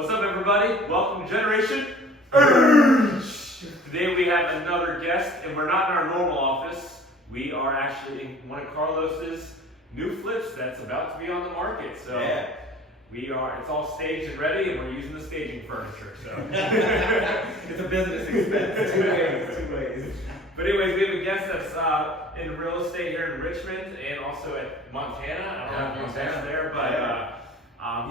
What's up, everybody? Welcome to Generation Urge. Today we have another guest, and we're not in our normal office. We are actually in one of Carlos's new flips that's about to be on the market. So yeah. it's all staged and ready, and we're using the staging furniture. So It's a business expense. Two ways. But anyways, we have a guest that's in real estate here in Richmond and also at Montana. I don't know if you're there, but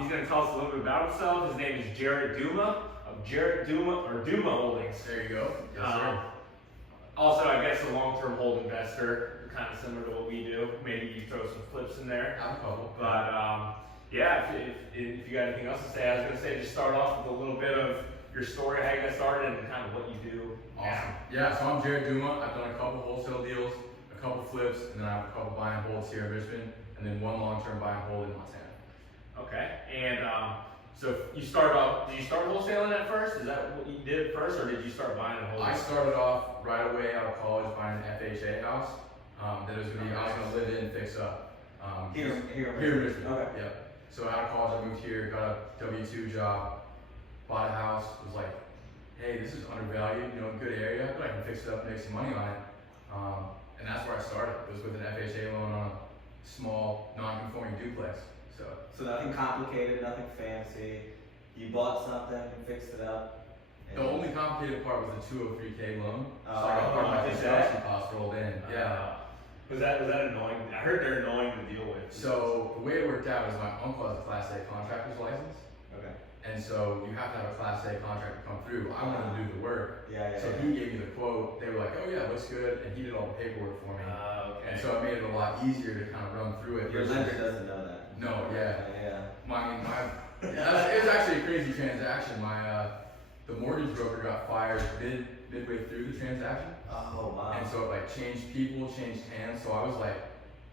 he's going to tell us a little bit about himself. His name is Jarrett Douma of Jarrett Douma or Douma Holdings. There you go. Yes, sir. Also, I guess a long-term hold investor, kind of similar to what we do. Maybe you throw some flips in there. I have a couple. But yeah, if you got anything else to say, I was going to say just start off with a little bit of your story, how you got started, and kind of what you do. Awesome. Yeah, so I'm Jarrett Douma. I've done a couple wholesale deals, a couple flips, and then I have a couple buy and holds here in Richmond, and then one long-term buy and hold in Montana. Okay, and so you started off, did you start wholesaling at first? Is that what you did first, or did you start buying and holding? I started off right away out of college buying an FHA house that was going to be, I was going to live in and fix up. Here in Richmond. Okay. Yep. So out of college I moved here, got a W-2 job, bought a house, was like, hey, this is undervalued, good area, but I can fix it up and make some money on it. And that's where I started. It was with an FHA loan on a small, non-conforming duplex. So nothing complicated, nothing fancy. You bought something and fixed it up. The only complicated part was the 203K loan. So Oh, I got part of my is construction that- costs rolled in. Yeah. Was that annoying? I heard they're annoying to deal with. So the way it worked out is my uncle has a Class A contractor's license. Okay. And so you have to have a Class A contractor come through. I wanted to do the work. Yeah. So he gave me the quote. They were like, oh yeah, looks good. And he did all the paperwork for me. Okay. And so it made it a lot easier to kind of run through it. Your lender doesn't know that. No, yeah. Yeah. It was actually a crazy transaction. The mortgage broker got fired midway through the transaction. Oh wow. And so it changed people, changed hands. So I was like,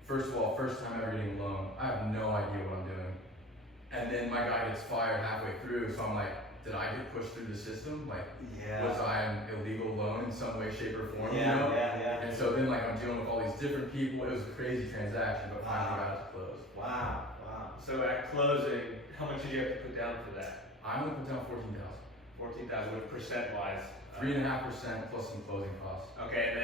first of all, first time ever getting a loan. I have no idea what I'm doing. And then my guy gets fired halfway through. So I'm like, did I get pushed through the system? Was I an illegal loan in some way, shape, or form? Yeah. And so then I'm dealing with all these different people. It was a crazy transaction, but finally got it to close. Wow. So at closing, how much did you have to put down for that? I only put down 14,000, what percent-wise? 3.5% plus some closing costs. Okay, and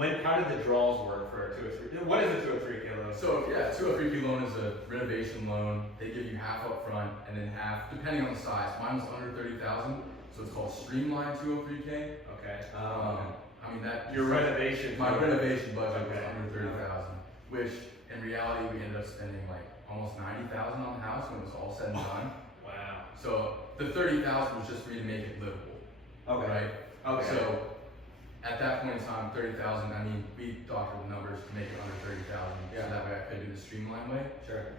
then how did the draws work for a 203? What is a 203K loan? So yeah, 203K loan is a renovation loan. They give you half up front and then half, depending on the size. Mine was under 30,000, so it's called streamlined 203K. Okay. Your renovation. My renovation budget was Okay. under 30,000, which in reality we ended up spending almost 90,000 on the house when it was all said and done. Wow. So the 30,000 was just for me to make it livable. Okay. Right. Okay. So at that point in time, 30,000. We doctored the numbers to make it under 30,000. Yeah. So that way I could do the streamlined way. Sure.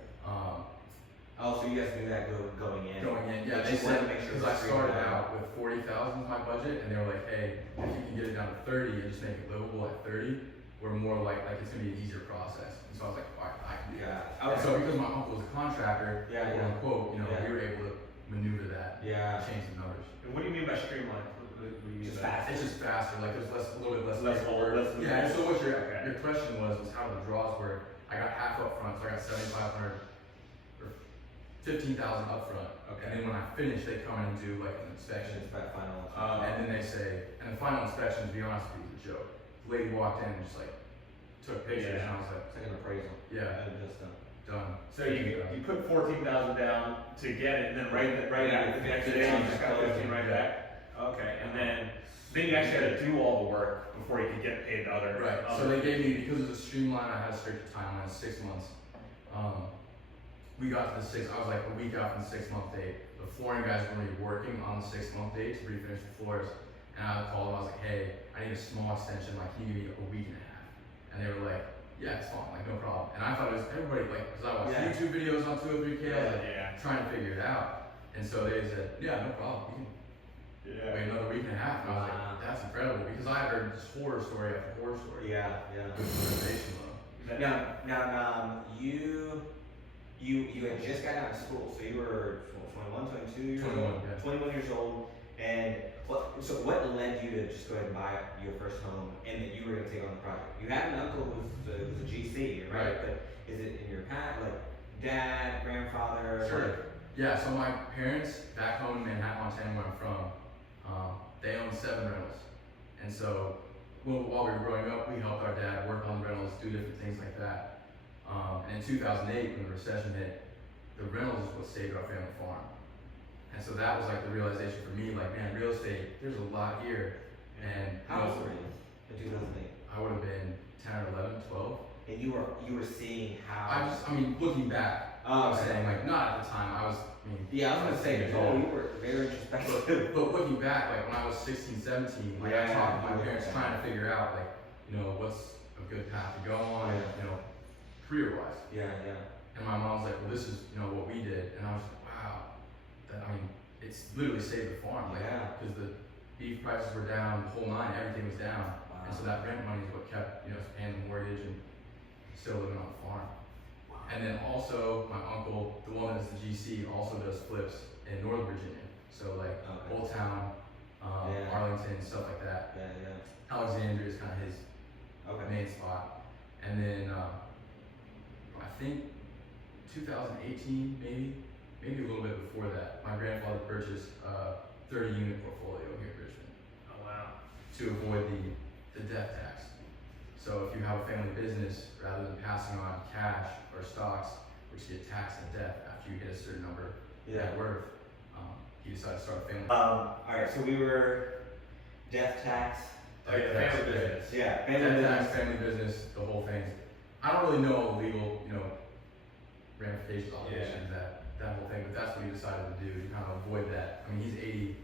So you guys knew that going in. Going in, yeah. But They you wanted said, to make sure because I it was started streamlined. out with 40,000 as my budget, and they were like, hey, if you can get it down to 30 and just make it livable at 30, we're more like it's gonna be an easier process. And so I was like, all right, I can do that. Yeah. Okay. So because my uncle was a contractor, Yeah. quote unquote, Yeah. we were able to maneuver that, Yeah. change the numbers. And what do you mean by streamlined? What do you mean Just by that? faster. It's just faster, there's a little bit less Less paperwork. hold, less Yeah, and so what your Okay. question was how the draws work. I got half up front, so I got 7,500 or 15,000 up front. Okay. And then when I finish, they come in and do an inspection. It's about final. And then they say, and the final inspection, to be honest with you, is a joke. The lady walked in and just took pictures, Yeah. and I was like, It's like an appraisal. yeah, Just done. done. So you put 14,000 down to get it, and then right Yeah, the next day you just got 15 right back. Okay, and then you actually had to do all the work before you could get paid the other. Right. So they gave me, because it was a streamline, I had a strict timeline, 6 months. We got to the I was like a week out from the 6-month date. The flooring guys were already working on the 6-month date to refinish the floors. And I called them, I was like, hey, I need a small extension, can you give me a week and a half? And they were like, yeah, it's fine, no problem. And I thought it was everybody, because I watched Yeah. YouTube videos on 203K, I was like, Yeah. trying to figure it out. And so they said, yeah, no problem, you can wait another week and a half. And I was Wow. like, that's incredible, because I heard just horror story after horror story. Yeah. With the renovation loan. Now, you had just got out of school, so you were 21, 22 years 21, old. yeah. 21 years old, and what led you to just go ahead and buy your first home, and that you were going to take on the project? You had an uncle who was a GC, right? Right. But is it in your past, dad, grandfather? Sure. Yeah, so my parents back home in Manhattan, Montana, where I'm from, they own 7 rentals. And so while we were growing up, we helped our dad work on the rentals, do different things like that. And in 2008, when the recession hit, the rentals is what saved our family farm. And so that was like the realization for me, like, man, real estate, there's a lot here. And How old were you in 2008? I would have been 10 or 11, 12. And you were seeing how. I mean, looking back, I'm saying, like, not at the time, I was Yeah, I was gonna say, years old. you were very introspective. But looking back, like when I was 16, 17, like I talked to my parents trying to figure out, like, what's a good path to go on, career-wise. Yeah. And my mom's like, well, this is, what we did. And I was like, wow, it's literally saved the farm. Like, because the beef prices were down, the whole nine, everything was down. Wow. And so that rent money is what kept, paying the mortgage and still living on the farm. And then also, my uncle, the one that's the GC, also does flips in Northern Virginia. So like Old Town, Arlington, stuff like that. Yeah. Alexandria is kind of his main spot. And then I think 2018, maybe a little bit before that, my grandfather purchased a 30-unit portfolio here in Richmond. Oh wow. To avoid the death tax. So if you have a family business, rather than passing on cash or stocks, which get taxed at death after you hit a certain number net worth, he decided to start a family. Alright, so we were death tax. Family business. Yeah, Death tax, family business, the whole thing. I don't really know all the legal, ramifications, obligations, that whole thing, but that's what he decided to do to kind of avoid that. I mean, he's 80,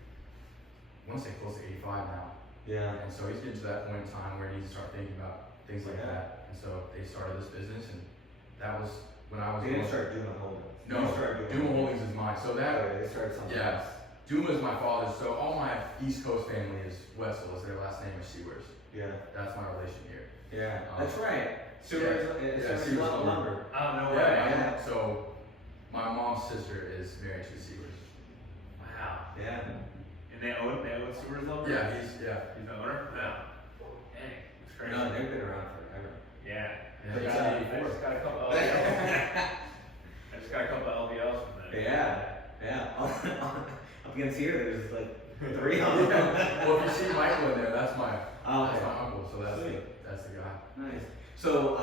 I want to say close to 85 now. Yeah. And so he's getting to that point in time where he needs to start thinking about things like that. And so they started this business, and that was when I was. They didn't start Douma Holdings. No, Douma Holdings is mine. So that. They started something Yeah. else. Douma is my father's. So all my East Coast family is Wetzel, is their last name is Sewers. Yeah. That's my relation here. Yeah. That's right. Sewers Sewers lumber. I don't know. Yeah. So my mom's sister is married to Sewers. Wow. Yeah. And they own Sewers Lumber? Yeah, he's the owner? Yeah. Dang, it's crazy. No, they've been around forever. Yeah. Yeah, I he's got 84. I just got a couple LVLs. I just got a couple LVLs from them. Yeah. Up against here, there's like 3 on them. Well, if you see Michael in there, that's my uncle. So that's the guy. Nice. So,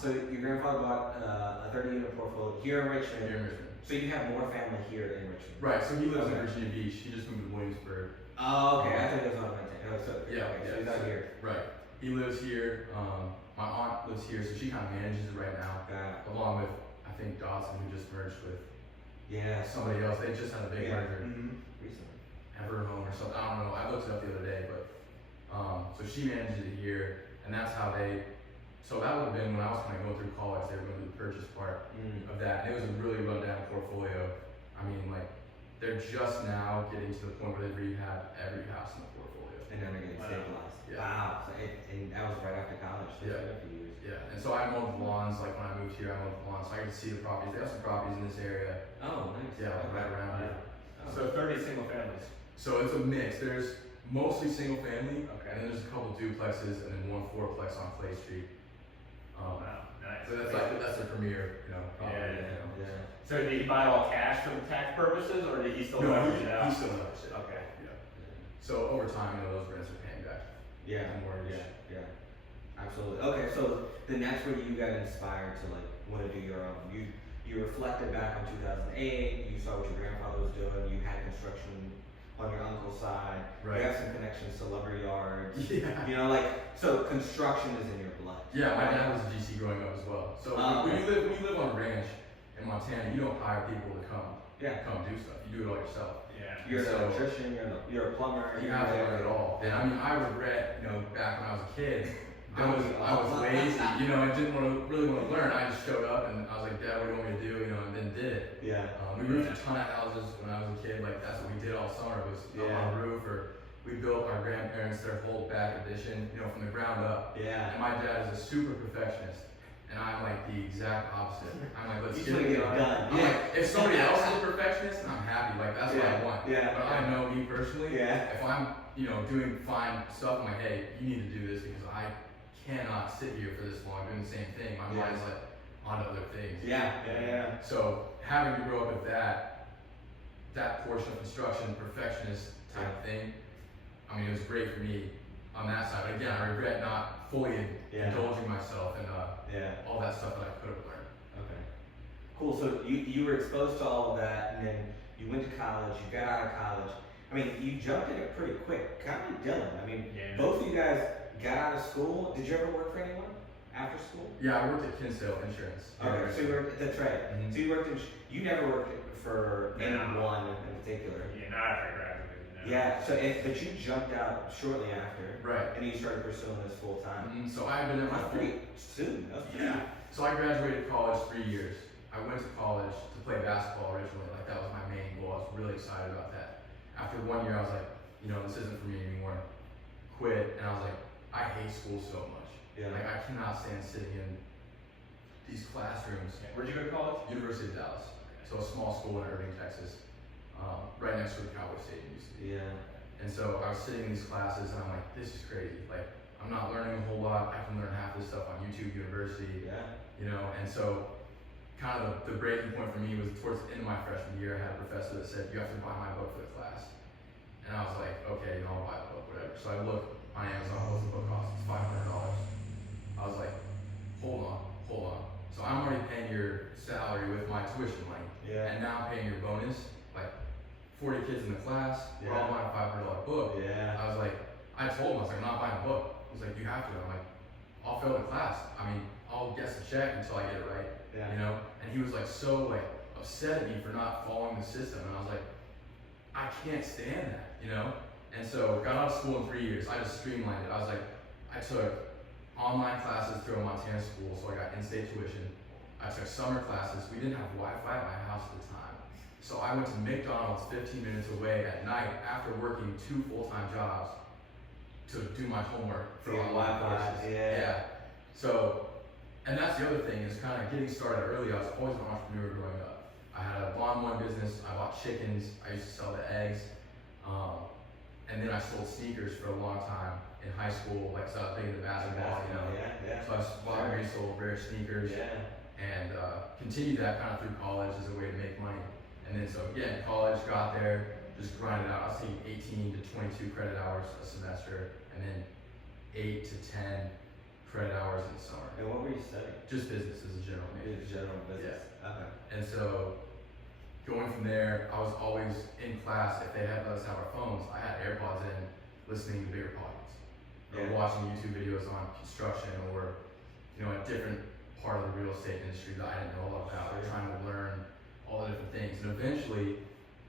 so your grandfather bought a 30-unit portfolio here in Richmond. Here in Richmond. So you have more family here in Richmond. Right. So he lives in Virginia Beach. He just moved to Williamsburg. Oh, okay. I thought he was on Montana. So he's out here. Right. He lives here. My aunt lives here, so she kind of manages it right now. Along with, I think, Dodson, who just merged with somebody else. They just had a big merger. Recently. Everhome or something. I don't know. I looked it up the other day, but so she manages it here, and that's how they. So that would have been when I was kind of going through college. They were going to do the purchase part of that, and it was a really rundown portfolio. I mean, like they're just now getting to the point where they've rehabbed every house in the portfolio. And then they're getting stabilized. Yeah. Wow. So and that was right after college. So it's been a few years. Yeah. And so I mowed the lawns. Like when I moved here, I mowed the lawns, so I could see the properties. They have some properties in this area. Oh, nice. Yeah, like right around here. So 30 single families. So it's a mix. There's mostly single family, Okay. and then there's a couple duplexes, and then one fourplex on Clay Street. Wow, nice. So that's a premier, property. Yeah. So did he buy it all cash for tax purposes, or did he still No, leverage it out? he still leveraged it. Okay. Yeah. So over time, those rents are paying back. Yeah. The mortgage. Yeah. Absolutely. Okay, so then that's where you got inspired to like want to do your own. You reflected back on 2008. You saw what your grandfather was doing. You had construction on your uncle's side. Right. You have some connections to lumber yards. Yeah. So construction is in your blood. Yeah, my dad was a GC growing up as well. So when you live on a ranch in Montana, you don't hire people to come do stuff. You do it all yourself. Yeah. You're an electrician. You're a plumber. You have to learn it all. And I mean, I regret, back when I was a kid, I was lazy, and didn't really want to learn. I just showed up and I was like, Dad, what do you want me to do? And then did it. Yeah. We roofed a ton of houses when I was a kid. Like that's what we did all summer was on a roof, or we built our grandparents their whole back addition, from the ground up. Yeah. And my dad is a super perfectionist, and I'm like the exact opposite. I'm like, let's You just get it wanna get it done. I'm like, if somebody else is a perfectionist, I'm happy. Like that's what I want. Yeah. But I know me personally. Yeah. If I'm, doing fine stuff, I'm like, hey, you need to do this because I cannot sit here for this long doing the same thing. My mind's like on other things. Yeah. So having to grow up with that, that portion of construction, perfectionist type thing. I mean, it was great for me on that side. But again, I regret not fully indulging myself in all that stuff that I could have learned. Okay. Cool. So you were exposed to all of that, and then you went to college. You got out of college. I mean, you jumped in it pretty quick. Kind of like Dylan. I mean, both of you guys got out of school. Did you ever work for anyone after school? Yeah, I worked at Kinsale Insurance. Okay, so you worked. That's right. Mm-hmm. So you worked in. You never worked for anyone in particular. Yeah, not after I graduated. No. Yeah. So, but you jumped out shortly after. Right. And you started pursuing this full time. Mm-hmm. So I've been in my That's pretty soon. That's pretty. Yeah. So I graduated college 3 years. I went to college to play basketball originally. Like that was my main goal. I was really excited about that. After 1 year, I was like, you know, this isn't for me anymore. Quit. And I was like, I hate school so much. Yeah. Like I cannot stand sitting in these classrooms. Yeah. Where'd you go to college? University of Dallas. So a small school in Irving, Texas, right next to the Cowboy Stadium used to be. Yeah. And so I was sitting in these classes and I'm like, this is crazy. Like I'm not learning a whole lot. I can learn half this stuff on YouTube University. Yeah. You know, and so kind of the breaking point for me was towards the end of my freshman year. I had a professor that said, you have to buy my book for the class. And I was like, okay, you know, I'll buy the book, whatever. So I looked on Amazon, what's the book cost? It's $500. I was like, hold on. So I'm already paying your salary with my tuition money. Yeah. And now I'm paying your bonus, like 40 kids in the class, we're all buying a $500 book. Yeah. I was like, I told him, I was like, I'm not buying a book. He was like, you have to. I'm like, I'll fail the class. I mean, I'll guess the check until I get it right. Yeah. You know? And he was like so like upset at me for not following the system. And I was like, I can't stand that, you know? And so got out of school in 3 years. I just streamlined it. I was like, I took online classes through a Montana school, so I got in-state tuition. I took summer classes. We didn't have Wi-Fi at my house at the time. So I went to McDonald's 15 minutes away at night after working 2 full-time jobs to do my homework for online courses. Yeah. So, and that's the other thing is kind of getting started early. I was always an entrepreneur growing up. I had a lawnmower business. I bought chickens. I used to sell the eggs. And then I sold sneakers for a long time in high school, like so I was big into basketball, you know. Yeah. So I bought and resold rare sneakers. Yeah. And continued that kind of through college as a way to make money. And then so again, college, got there, just grinded out. I was taking 18 to 22 credit hours a semester, and then 8 to 10 credit hours in the summer. And what were you studying? Just business as a general major. General business. Yeah. Okay. And so going from there, I was always in class. If they had let us have our phones, I had AirPods in, listening to bigger podcasts, or watching YouTube videos on construction, or you know, a different part of the real estate industry that I didn't know a lot about. Or trying to learn all the different things, and eventually,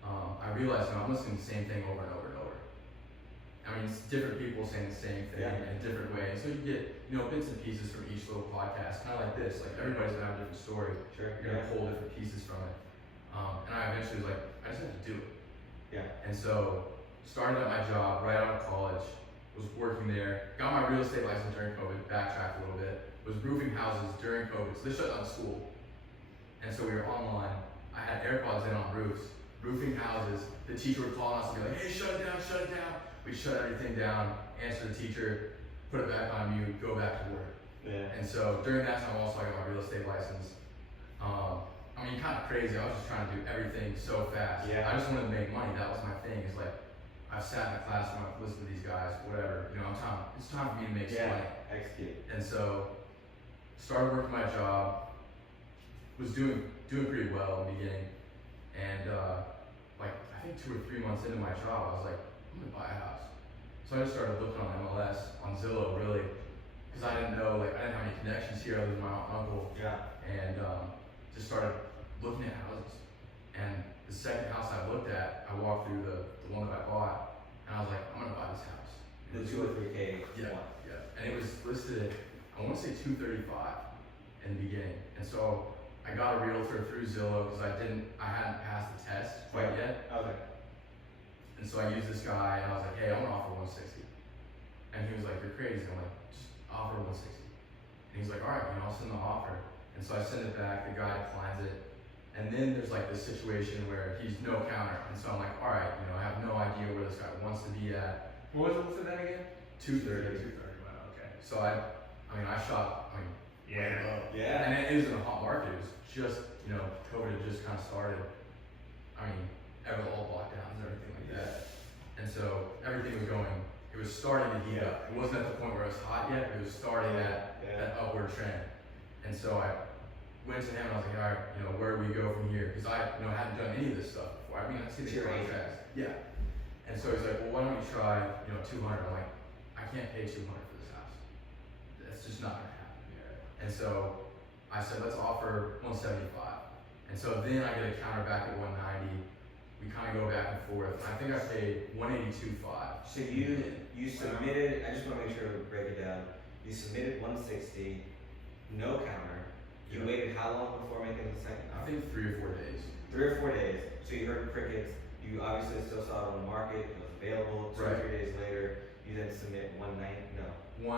I realized, you know, I'm listening to the same thing over and over and over. I mean, it's different people saying the same thing in a different way. So you get, you know, bits and pieces from each little podcast, kind of like this. Like everybody's gonna have a different story. Sure. You're gonna pull different pieces from it. And I eventually was like, I just have to do it. Yeah. And so started at my job right out of college, was working there, got my real estate license during COVID, backtracked a little bit, was roofing houses during COVID. So they shut down school. And so we were online. I had AirPods in on roofs, roofing houses. The teacher would call us and be like, hey, shut it down, shut it down. We'd shut everything down, answer the teacher, put it back on mute, go back to work. Yeah. And so during that time also I got my real estate license. I mean, kind of crazy. I was just trying to do everything so fast. Yeah. I just wanted to make money. That was my thing. It's like, I've sat in a classroom, I've listened to these guys, whatever. You know, it's time for me to make some money. Execute. And so, started working my job. Was doing pretty well in the beginning. And like, I think 2 or 3 months into my job, I was like, I'm gonna buy a house. So I just started looking on MLS, on Zillow, really, because I didn't know, like, I didn't have any connections here other than my uncle. Yeah. And just started looking at houses. And the second house I looked at, I walked through the one that I bought, and I was like, I'm gonna buy this house. The 2 or 3K. Yeah. And it was listed at, I want to say 235 in the beginning. And so I got a realtor through Zillow because I hadn't passed the test quite yet. Okay. And so I used this guy, and I was like, hey, I want to offer 160. And he was like, you're crazy. I'm like, just offer 160. And he's like, all right, you know, I'll send the offer. And so I send it back, the guy declines it. And then there's like this situation where he's no counter. And so I'm like, all right, you know, I have no idea where this guy wants to be at. What was it that again? 230. 230, wow, okay. So I shot, Yeah. Yeah. And it was in a hot market. It was just, you know, COVID had just kind of started. I mean, all lockdowns and everything like that. And so everything was it was starting to heat up. It wasn't at the point where it was hot yet, it was starting that upward trend. And so I went to him and I was like, all right, where do we go from here? Because I, hadn't done any of this stuff before. I mean, I see the contracts. Yeah. And so he's like, well, why don't we try, 200? I'm like, I can't pay 200 for this house. That's just not gonna happen. Yeah. And so I said, let's offer 175. And so then I get a counter back at 190. We kind of go back and forth. I think I paid 182.5. So you submitted, I just want to make sure we break it down. You submitted 160, no counter. You waited how long before making the second offer? I think 3 or 4 days. 3 or 4 days. So you heard crickets. You obviously still saw it on the market. It was available. 2 or 3 days later, you then submit 175. So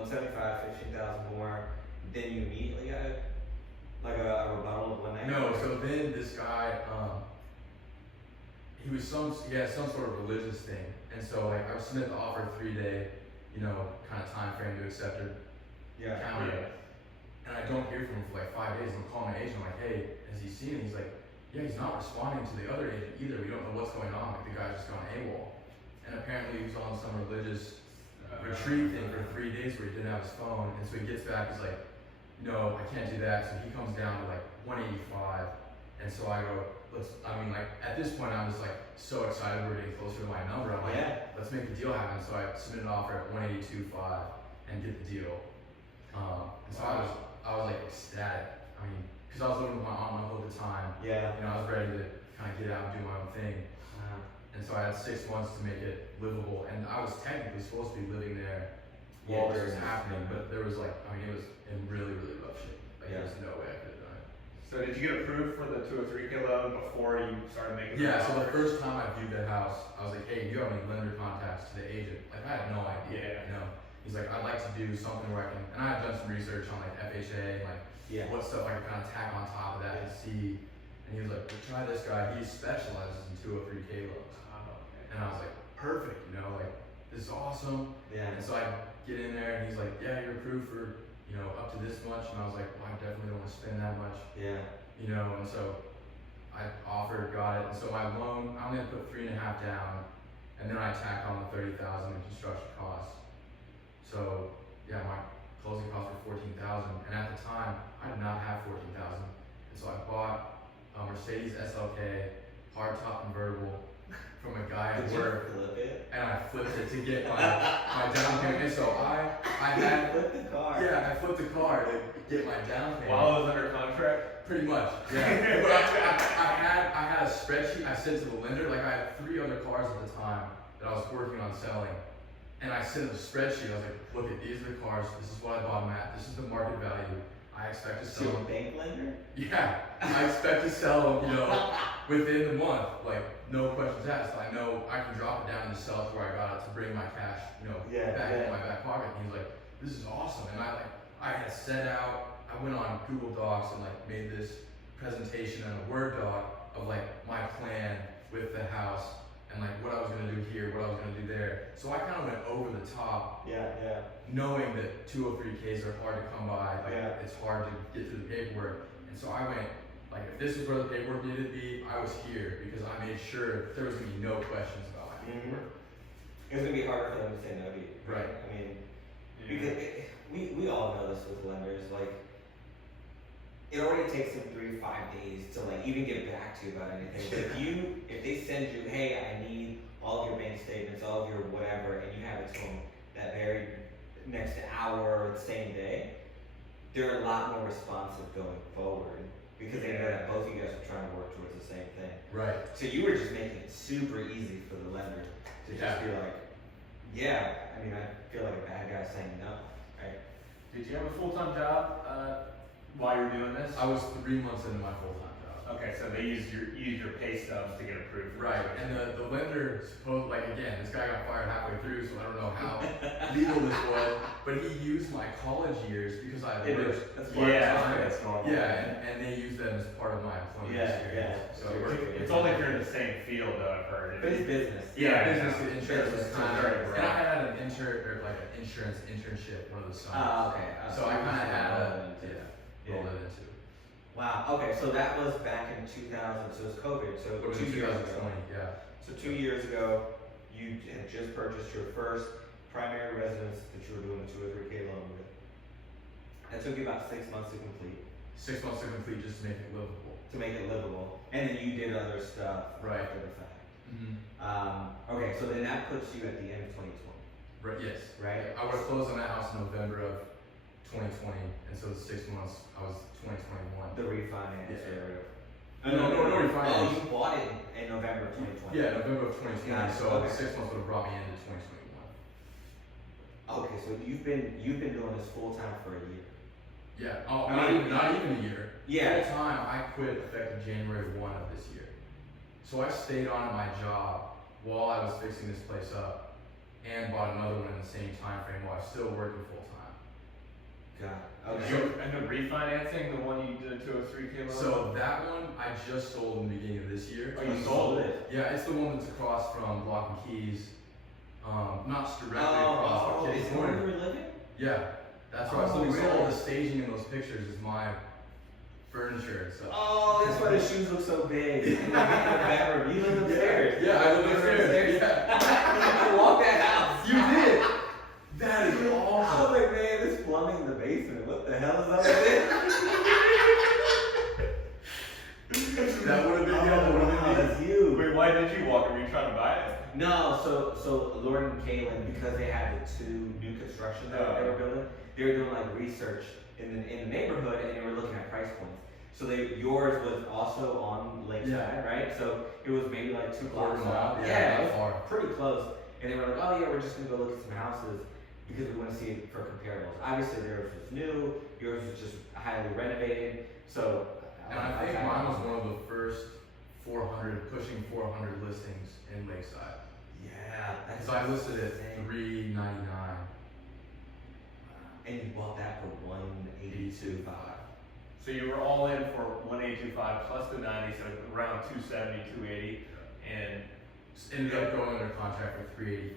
175, 15,000 more. Then you immediately got like a rebuttal of 190. No. So then this guy, he had some sort of religious thing, and so like I would submit the offer 3-day, kind of time frame to accept it. Counter. Yeah. And I don't hear from him for like 5 days. I'm calling my agent, I'm like, hey, has he seen it? He's like, yeah, he's not responding to the other agent either. We don't know what's going on. Like the guy's just gone AWOL. And apparently he was on some religious retreat thing for 3 days where he didn't have his phone. And so he gets back, he's like, no, I can't do that. So he comes down to like 185. And so I go, at this point I'm just like so excited we're getting closer to my number. I'm like, let's make the deal happen. So I submit an offer at 182.5 and get the deal. And so I was like ecstatic. I mean, because I was living with my aunt and uncle at the time. Yeah. I was ready to kind of get out and do my own thing. And so I had 6 months to make it livable. And I was technically supposed to be living there while this was happening, but there was it was in really, really rough shape. There's no way I could have done it. So did you get approved for the 2 or 3K loan before you started making? Yeah. So the first time I viewed that house, I was like, hey, do you have any lender contacts to the agent? Like I had no idea. He's like, I'd like to do something where I can, and I had done some research on like FHA and what stuff I could kind of tack on top of that and see. And he was like, well, try this guy. He specializes in 2 or 3K loans. And I was like, perfect, this is awesome. Yeah. And so I get in there and he's like, yeah, you're approved for, up to this much. And I was like, well, I definitely don't want to spend that much. Yeah. And so I offered, got it. And so my loan, I only had to put 3.5 down, and then I tacked on the 30,000 in construction costs. So yeah, my closing costs were 14,000, and at the time I did not have 14,000, and so I bought a Mercedes SLK hardtop convertible from a guy at work, and I flipped it to get my down payment. And so I had flipped the car. Yeah, I flipped the car to get my down payment. While it was under contract. Pretty much, yeah. But I had a spreadsheet I sent to the lender. Like I had 3 other cars at the time that I was working on selling. And I sent them a spreadsheet. I was like, look at these are the cars. This is what I bought them at. This is the market value. I expect to sell them. Bank lender? Yeah. I expect to sell them, within the month. Like, no questions asked. I know I can drop it down and sell it to where I got it to bring my cash, back in my back pocket. And he's like, this is awesome. And I had set out, I went on Google Docs and made this presentation in a Word doc of my plan with the house. And what I was gonna do here, what I was gonna do there. So I kind of went over the top. Yeah. Knowing that 203Ks are hard to come by. It's hard to get through the paperwork. And so I went, if this is where the paperwork needed to be, I was here because I made sure there was gonna be no questions about my paperwork. It was gonna be harder for them to say no to you. Right. I mean, because we all know this with lenders. It already takes them 3 to 5 days to even get back to you about anything. But if they send you, hey, I need all of your bank statements, all of your whatever, and you have it to them that very next hour or the same day, they're a lot more responsive going forward because they know that both of you guys are trying to work towards the same thing. Right. So you were just making it super easy for the lender to just be like, I feel like a bad guy saying no, right? Did you have a full-time job while you were doing this? I was 3 months into my full-time job. Okay, so they used your pay stubs to get approved. Right, and the lender supposed again, this guy got fired halfway through, so I don't know how legal this was, but he used my college years because I worked. That's normal. Yeah, and they used them as part of my employment experience. So it's only if you're in the same field, though. I've heard. But it's business. Business to insurance was kind of, Right. and I had an insurance internship one of the summers. Okay. So I kind of had rolled it into. Wow. Okay, so that was back in 2000. So it's COVID. So It was 2 years 2020, ago. yeah. So 2 years ago, you had just purchased your first primary residence that you were doing a 2 or 3K loan with. That took you about 6 months to complete. 6 months to complete just to make it livable. To make it livable, and then you did other stuff Right. after the fact. Mm-hmm. Okay, so then that puts you at the end of 2020, Right, yes. right? I would have closed on that house in November of 2020, and so the 6 months, I was 2021. The refinance Yeah. or No refinance. Oh, you bought it in November of 2020. Yeah, November of 2020, Got it, so okay. 6 months would have brought me into 2021. Okay, so you've been doing this full time for a year. Yeah, oh, I mean- not even a year. Yeah. Full time, I quit effective January 1 of this year. So I stayed on at my job while I was fixing this place up and bought another one in the same time frame while I was still working full time. Got it. And Okay. you end up refinancing the one you did to a 3K loan? So that one I just sold in the beginning of this year. Oh, you sold it? Yeah, it's the one that's across from Block and Keys. Not directly Oh, across, but is Kitty it where Corner. you were living? Yeah, that's where I was Oh, living. So all really? the staging in those pictures is my furniture and stuff. Oh, that's why the shoes look so big. In the bedroom. You live upstairs. Yeah, I live upstairs. Yeah. You walked that house. You did. That is I awesome. was like, man, this plumbing in the basement. What the hell is up with this? That would have been yeah, Oh, wow, that's huge. Wait, why did you walk? Were you trying to buy it? No, so Lord and Kaylin, because they had the 2 new constructions that they were building, they were doing like research in the neighborhood, and they were looking at price points. So yours was also on Lakeside, Yeah. right? So it was maybe like 2 blocks Quarter mile, out. yeah, it not far. was pretty close. And they were like, oh yeah, we're just gonna go look at some houses because we want to see it for comparables. Obviously theirs was new, yours was just highly renovated. So And I think mine was one of the first 400, pushing 400 listings in Lakeside. Yeah, that's So I listed it insane. at $399. And you bought that for 182.5. So you were all in for 182.5 plus the 90, so around 270, 280, and Ended up going under contract for $385.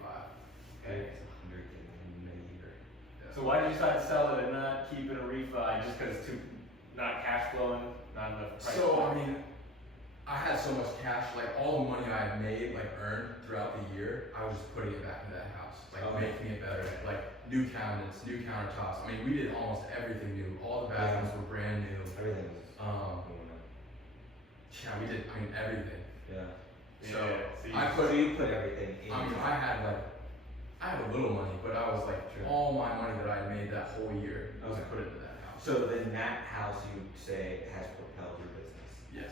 okay. It's 100 in a year. So why did you decide to sell it and not keep it a refi? Just because it's too not cash flowing, not enough price. So I mean, I had so much cash, like all the money I had made, like earned throughout the year, I was just putting it back into that house, like Okay. making it better, like new cabinets, new countertops. I mean, we did almost everything new. All the bathrooms were brand new. Everything was going up. Yeah, we did. I mean, everything. Yeah. So Yeah, So you put everything in. I mean, I had a little money, but I was like, Sure. all my money that I had made that whole year was Okay. put into that house. So then that house you say has propelled your business Yes,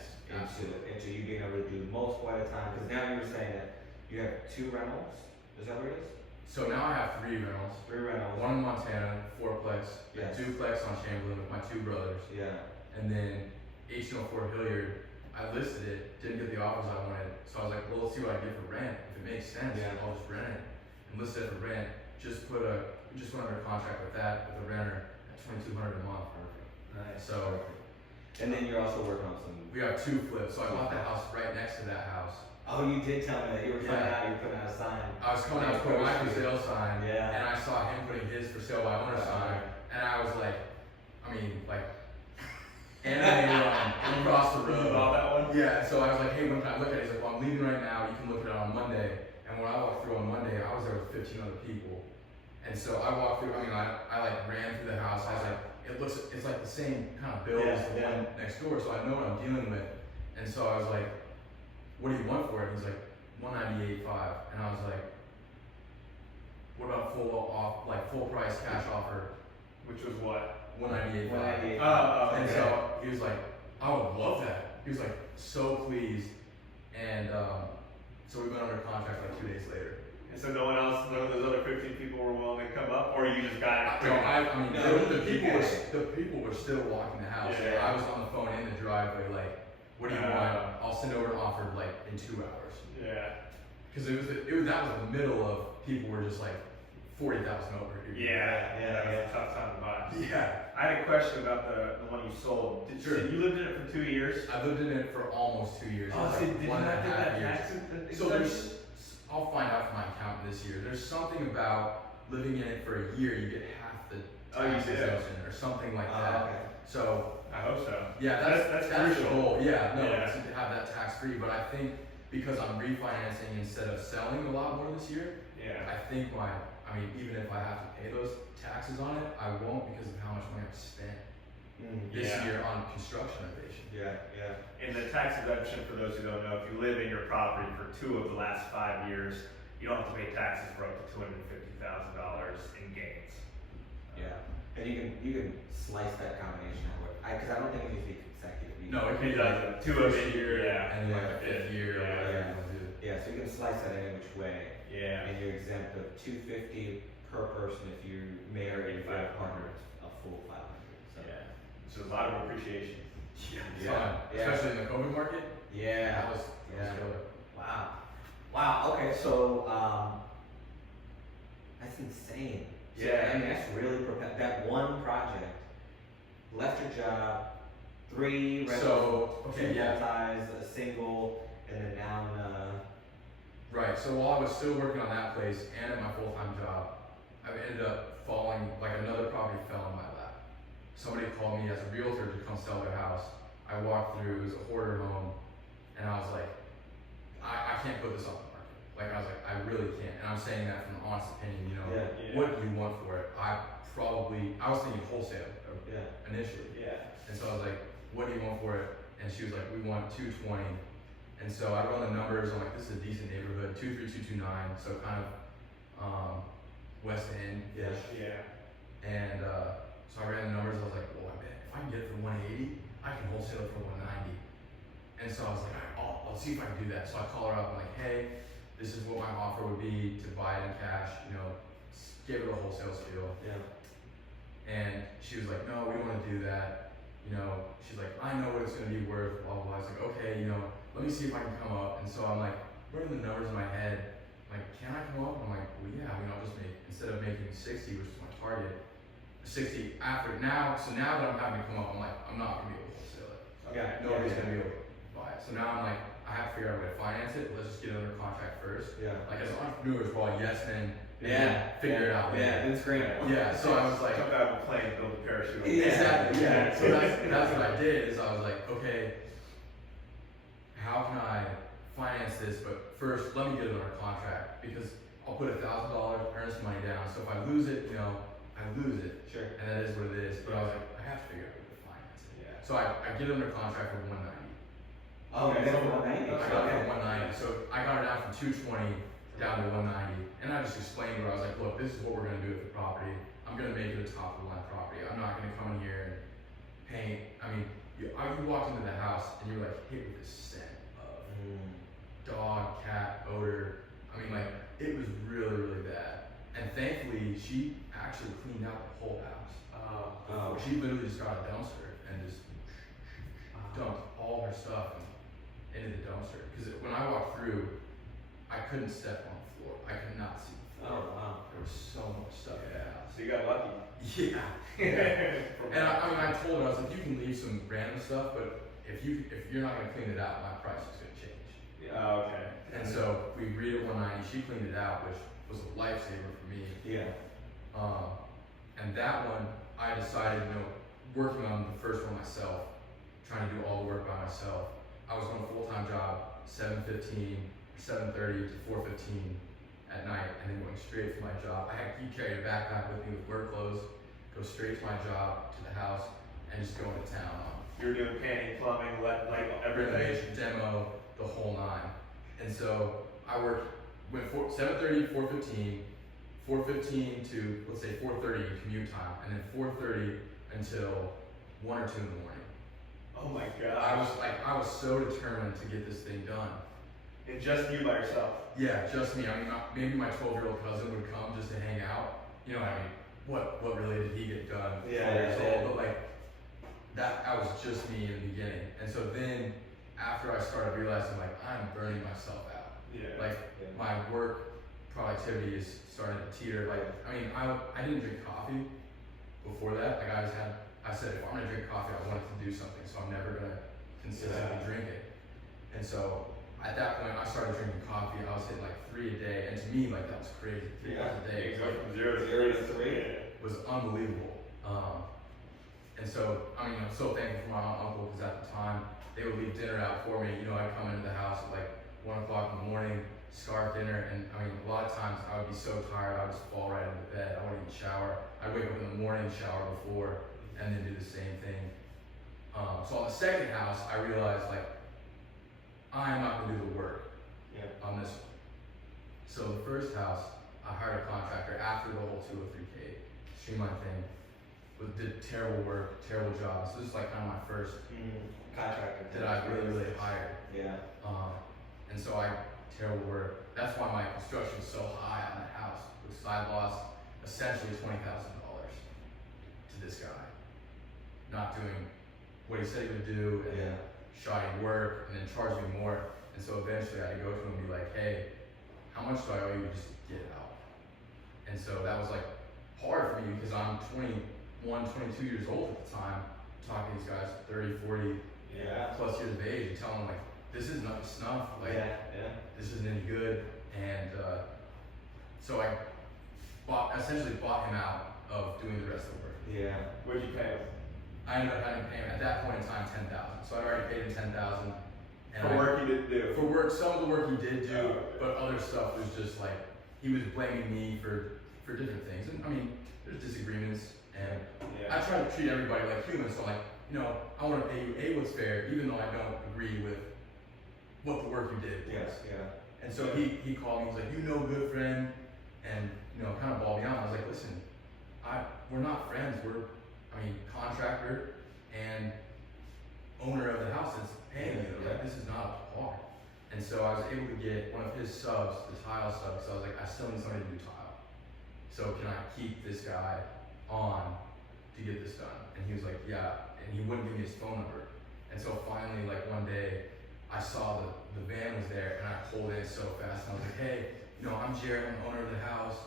into you being able to do multiple at a time. Because now you were saying that you have 2 rentals. Is that what it is? So now I have 3 rentals. 3 rentals. One in Montana, 4-plex, a Yes. 2-plex on Chamberlain with my 2 brothers, Yeah. and then 1804 Hilliard. I listed it, didn't get the offers I wanted, so I was like, well, let's see what I get for rent. If it makes sense, Yeah. I'll just rent it. And listed it for rent. Just went under contract with that with the renter at $2,200 a month. Nice. So And then you're also working on some. we have 2 flips. So I bought the house right next to that house. Oh, you did tell me that you were coming Yeah. out. You were putting out a sign. I was coming out to put my for sale sign, Yeah. and I saw him putting his for sale by owner sign, and I was like, anime run across the You road. bought that one? Yeah, so I was like, hey, when can I look at it? He's like, well, I'm leaving right now. You can look at it on Monday. And when I walked through on Monday, I was there with 15 other people. And so I walked through. I like ran through the house. I was like, it's like the same kind of build as the one next door, so I know what I'm dealing with. And so I was like, what do you want for it? He's like, 198.5. And I was like, what about full price cash offer? Which was what? 198.5. 198. Oh, And okay. so he was like, I would love that. He was like so pleased. And so we went under contract like 2 days later. And so none of those other 15 people were willing to come up, or you just got it? The people were still walking the house. Yeah. I was on the phone in the driveway like, what do you want? I'll send over an offer like in 2 hours. Yeah. Because that was the middle of people were just like 40,000 over here. Yeah, Yeah, that was yeah. a tough time to buy. Yeah. I had a question about the one you sold. Sure. You lived in it for 2 years? I lived in it for almost 2 years. Oh, It was so like did you 1.5 not get that years. tax exemption? So I'll find out from my accountant this year. There's something about living in it for a year, you get half the Oh, you tax do? exemption or something like that. Okay. So I hope so. yeah, that's the crucial. goal. Yeah, no, Yeah. to have that tax free. But I think because I'm refinancing instead of selling a lot more this year, Yeah. I think even if I have to pay those taxes on it, I won't because of how much money I've spent this Yeah. year on construction renovation. Yeah. And the tax exemption, for those who don't know, if you live in your property for 2 of the last 5 years, you don't have to pay taxes for up to $250,000 in gains. Yeah. And you can slice that combination out. Because I don't think it needs to be consecutive. No, it It doesn't. 2 of it, yeah. And then like the fifth year, or Yeah. whatever you want to do. Yeah, so you can slice that any which way. Yeah. And you're exempt of $250 per person if you marry Or a partner, a full $500. So. Yeah. So a lot of appreciation. Fun. Yeah. Especially in the COVID market. Yeah. That was Yeah. killer. Wow. Okay, so that's insane. So, Yeah. I mean, that's really that one project. Left your job, 3 So, rentals, okay, 2 yeah. multis, a single, and then now Right, so while I was still working on that place and at my full-time job, I ended up falling, like another property fell in my lap. Somebody called me as a realtor to come sell their house. I walked through, it was a hoarder home, and I was like, I can't put this on the market. Like, I was like, I really can't. And I'm saying that from an honest opinion, you know, Yeah. what do you want for it? I was thinking wholesale initially. Yeah. And so I was like, what do you want for it? And she was like, we want 220. And so I run the numbers, I'm like, this is a decent neighborhood, 23229, so kind of West End-ish. Yeah. And so I ran the numbers, I was like, well, I bet if I can get it for 180, I can wholesale it for 190. And so I was like, all right, I'll see if I can do that. So I call her up, I'm like, hey, this is what my offer would be to buy it in cash, you know, give her a wholesale spiel. Yeah. And she was like, no, we don't want to do that. You know, she's like, I know what it's going to be worth, blah, blah, blah. I was like, okay, you know, let me see if I can come up. And so I'm like, running the numbers in my head. I'm like, can I come up? And I'm like, well, yeah, I mean, I'll just make, instead of making 60, which is my target, 60 after now. So now that I'm having to come up, I'm like, I'm not going to be able to wholesale it. Okay. Nobody's going to be able to buy it. So now I'm like, I have to figure out a way to finance it. Let's just get it under contract first. Yeah. Like, as entrepreneurs, we're all yes men. Yeah. Figure it out. Yeah, it's great. Yeah, so I was like, Jump out of a plane, build a parachute. exactly, yeah. So that's what I did, is I was like, okay, how can I finance this? But first, let me get it under contract, because I'll put $1,000 earnest money down. So if I lose it, you know, I lose it. Sure. And that is what it is. But I was like, I have to figure out a way to finance it. Yeah. So I get it under contract for 190. Oh, Okay. you got it for 190? I got it for 190. So I got it down from 220 down to 190. And I just explained what I was like, look, this is what we're gonna do with the property. I'm gonna make it a top of the line property. I'm not gonna come in here and paint. I mean, you walked into the house and you were like hit with this scent of dog, cat, odor. I mean, like, it was really, really bad. And thankfully, she actually cleaned out the whole house. She literally just got a dumpster and just dumped all her stuff into the dumpster. Because when I walked through, I couldn't step on the floor. I could not see the floor. Oh, wow. There was so much stuff in the house. So you got lucky. Yeah. And I told her, I was like, you can leave some random stuff, but if you're not gonna clean it out, my price is gonna change. Oh, okay. And so we agreed at 190. She cleaned it out, which was a lifesaver for me. Yeah. And that one, I decided, you know, working on the first one myself, trying to do all the work by myself. I was on a full-time job, 7:30 to 4:15 at night, and then going straight to my job. You carry a backpack with me with work clothes, go straight to my job, to the house, and just go into town on You were doing painting, plumbing, like everything. renovation, demo, the whole nine. And so I went 7:30 to 4:15, 4:15 to, let's say, 4:30 commute time, and then 4:30 until 1 or 2 in the morning. Oh my god. I was so determined to get this thing done. And just you by yourself. Yeah, just me. I mean, maybe my 12-year-old cousin would come just to hang out. You know, I mean, what really did he get done? Yeah, 12 years yeah. old, but like, that was just me in the beginning. And so then, after I started realizing, like, I'm burning myself out. Yeah. Like, my work productivity is starting to teeter. Like, I mean, I didn't drink coffee before that. Like, I said, if I'm gonna drink coffee, I want it to do something, so I'm never gonna consistently drink it. And so, at that point, I started drinking coffee. I was hitting like 3 a day, and to me, like, that was crazy. 3 hours a day You go from 0 to 0 to 3. was unbelievable. And so, I mean, I'm so thankful for my aunt and uncle because at the time they would leave dinner out for me. You know, I'd come into the house at like 1 o'clock in the morning, scarf dinner, and I mean, a lot of times I would be so tired, I would just fall right into bed. I wouldn't even shower. I'd wake up in the morning, shower before, and then do the same thing. So on the second house, I realized like, I'm not gonna do the work on this one. So the first house, I hired a contractor after the whole 203K streamline thing. Did terrible work, terrible job. So this is like kind of my first contractor that I really hired. Yeah. And so terrible work. That's why my construction was so high on the house, because I lost essentially $20,000 to this guy, not doing what he said he would do, and then shoddy work, and then charge me more. And so eventually I had to go to him and be like, hey, how much do I owe you just to get out? And so that was like hard for me because I'm 21, 22 years old at the time, talking to these guys 30, 40 plus years of age and telling them like, this is not snuff, like this isn't any good. And so I essentially bought him out of doing the rest of the work. Yeah. What'd you pay him? I ended up having to pay him at that point in time $10,000. So I'd already paid him $10,000. For work he didn't do. For work, some of the work he did do, but other stuff was just like he was blaming me for different things. And I mean, there's disagreements, and I try to treat everybody like humans. So I'm like, you know, I want to pay you what's fair, even though I don't agree with what the work you did was. Yes. Yeah. And so he called me. He's like, you know, good friend, and you know, kind of balled me out. I was like, listen, we're not friends. We're, I mean, contractor and owner of the house that's paying me. Like, this is not a par. And so I was able to get one of his subs, the tile sub. So I was like, I still need somebody to do tile. So can I keep this guy on to get this done? And he was like, yeah. And he wouldn't give me his phone number. And so finally, like one day, I saw the van was there, and I pulled in so fast. And I was like, hey, you know, I'm Jarrett, I'm the owner of the house.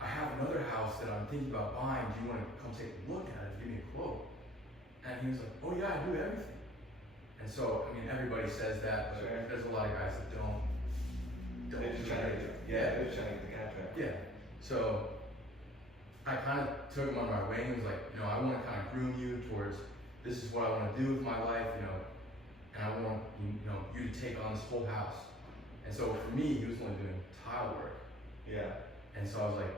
I have another house that I'm thinking about buying. Do you want to come take a look at it? Give me a quote. And he was like, oh yeah, I do everything. And so, I mean, everybody says that, but there's a lot of guys that don't They're just trying to they're just trying to get the contract. Yeah. So I kind of took him under my wing and was like, you know, I want to kind of groom you towards this is what I want to do with my life, you know, and I want you to take on this whole house. And so for me, he was only doing tile work. Yeah. And so I was like,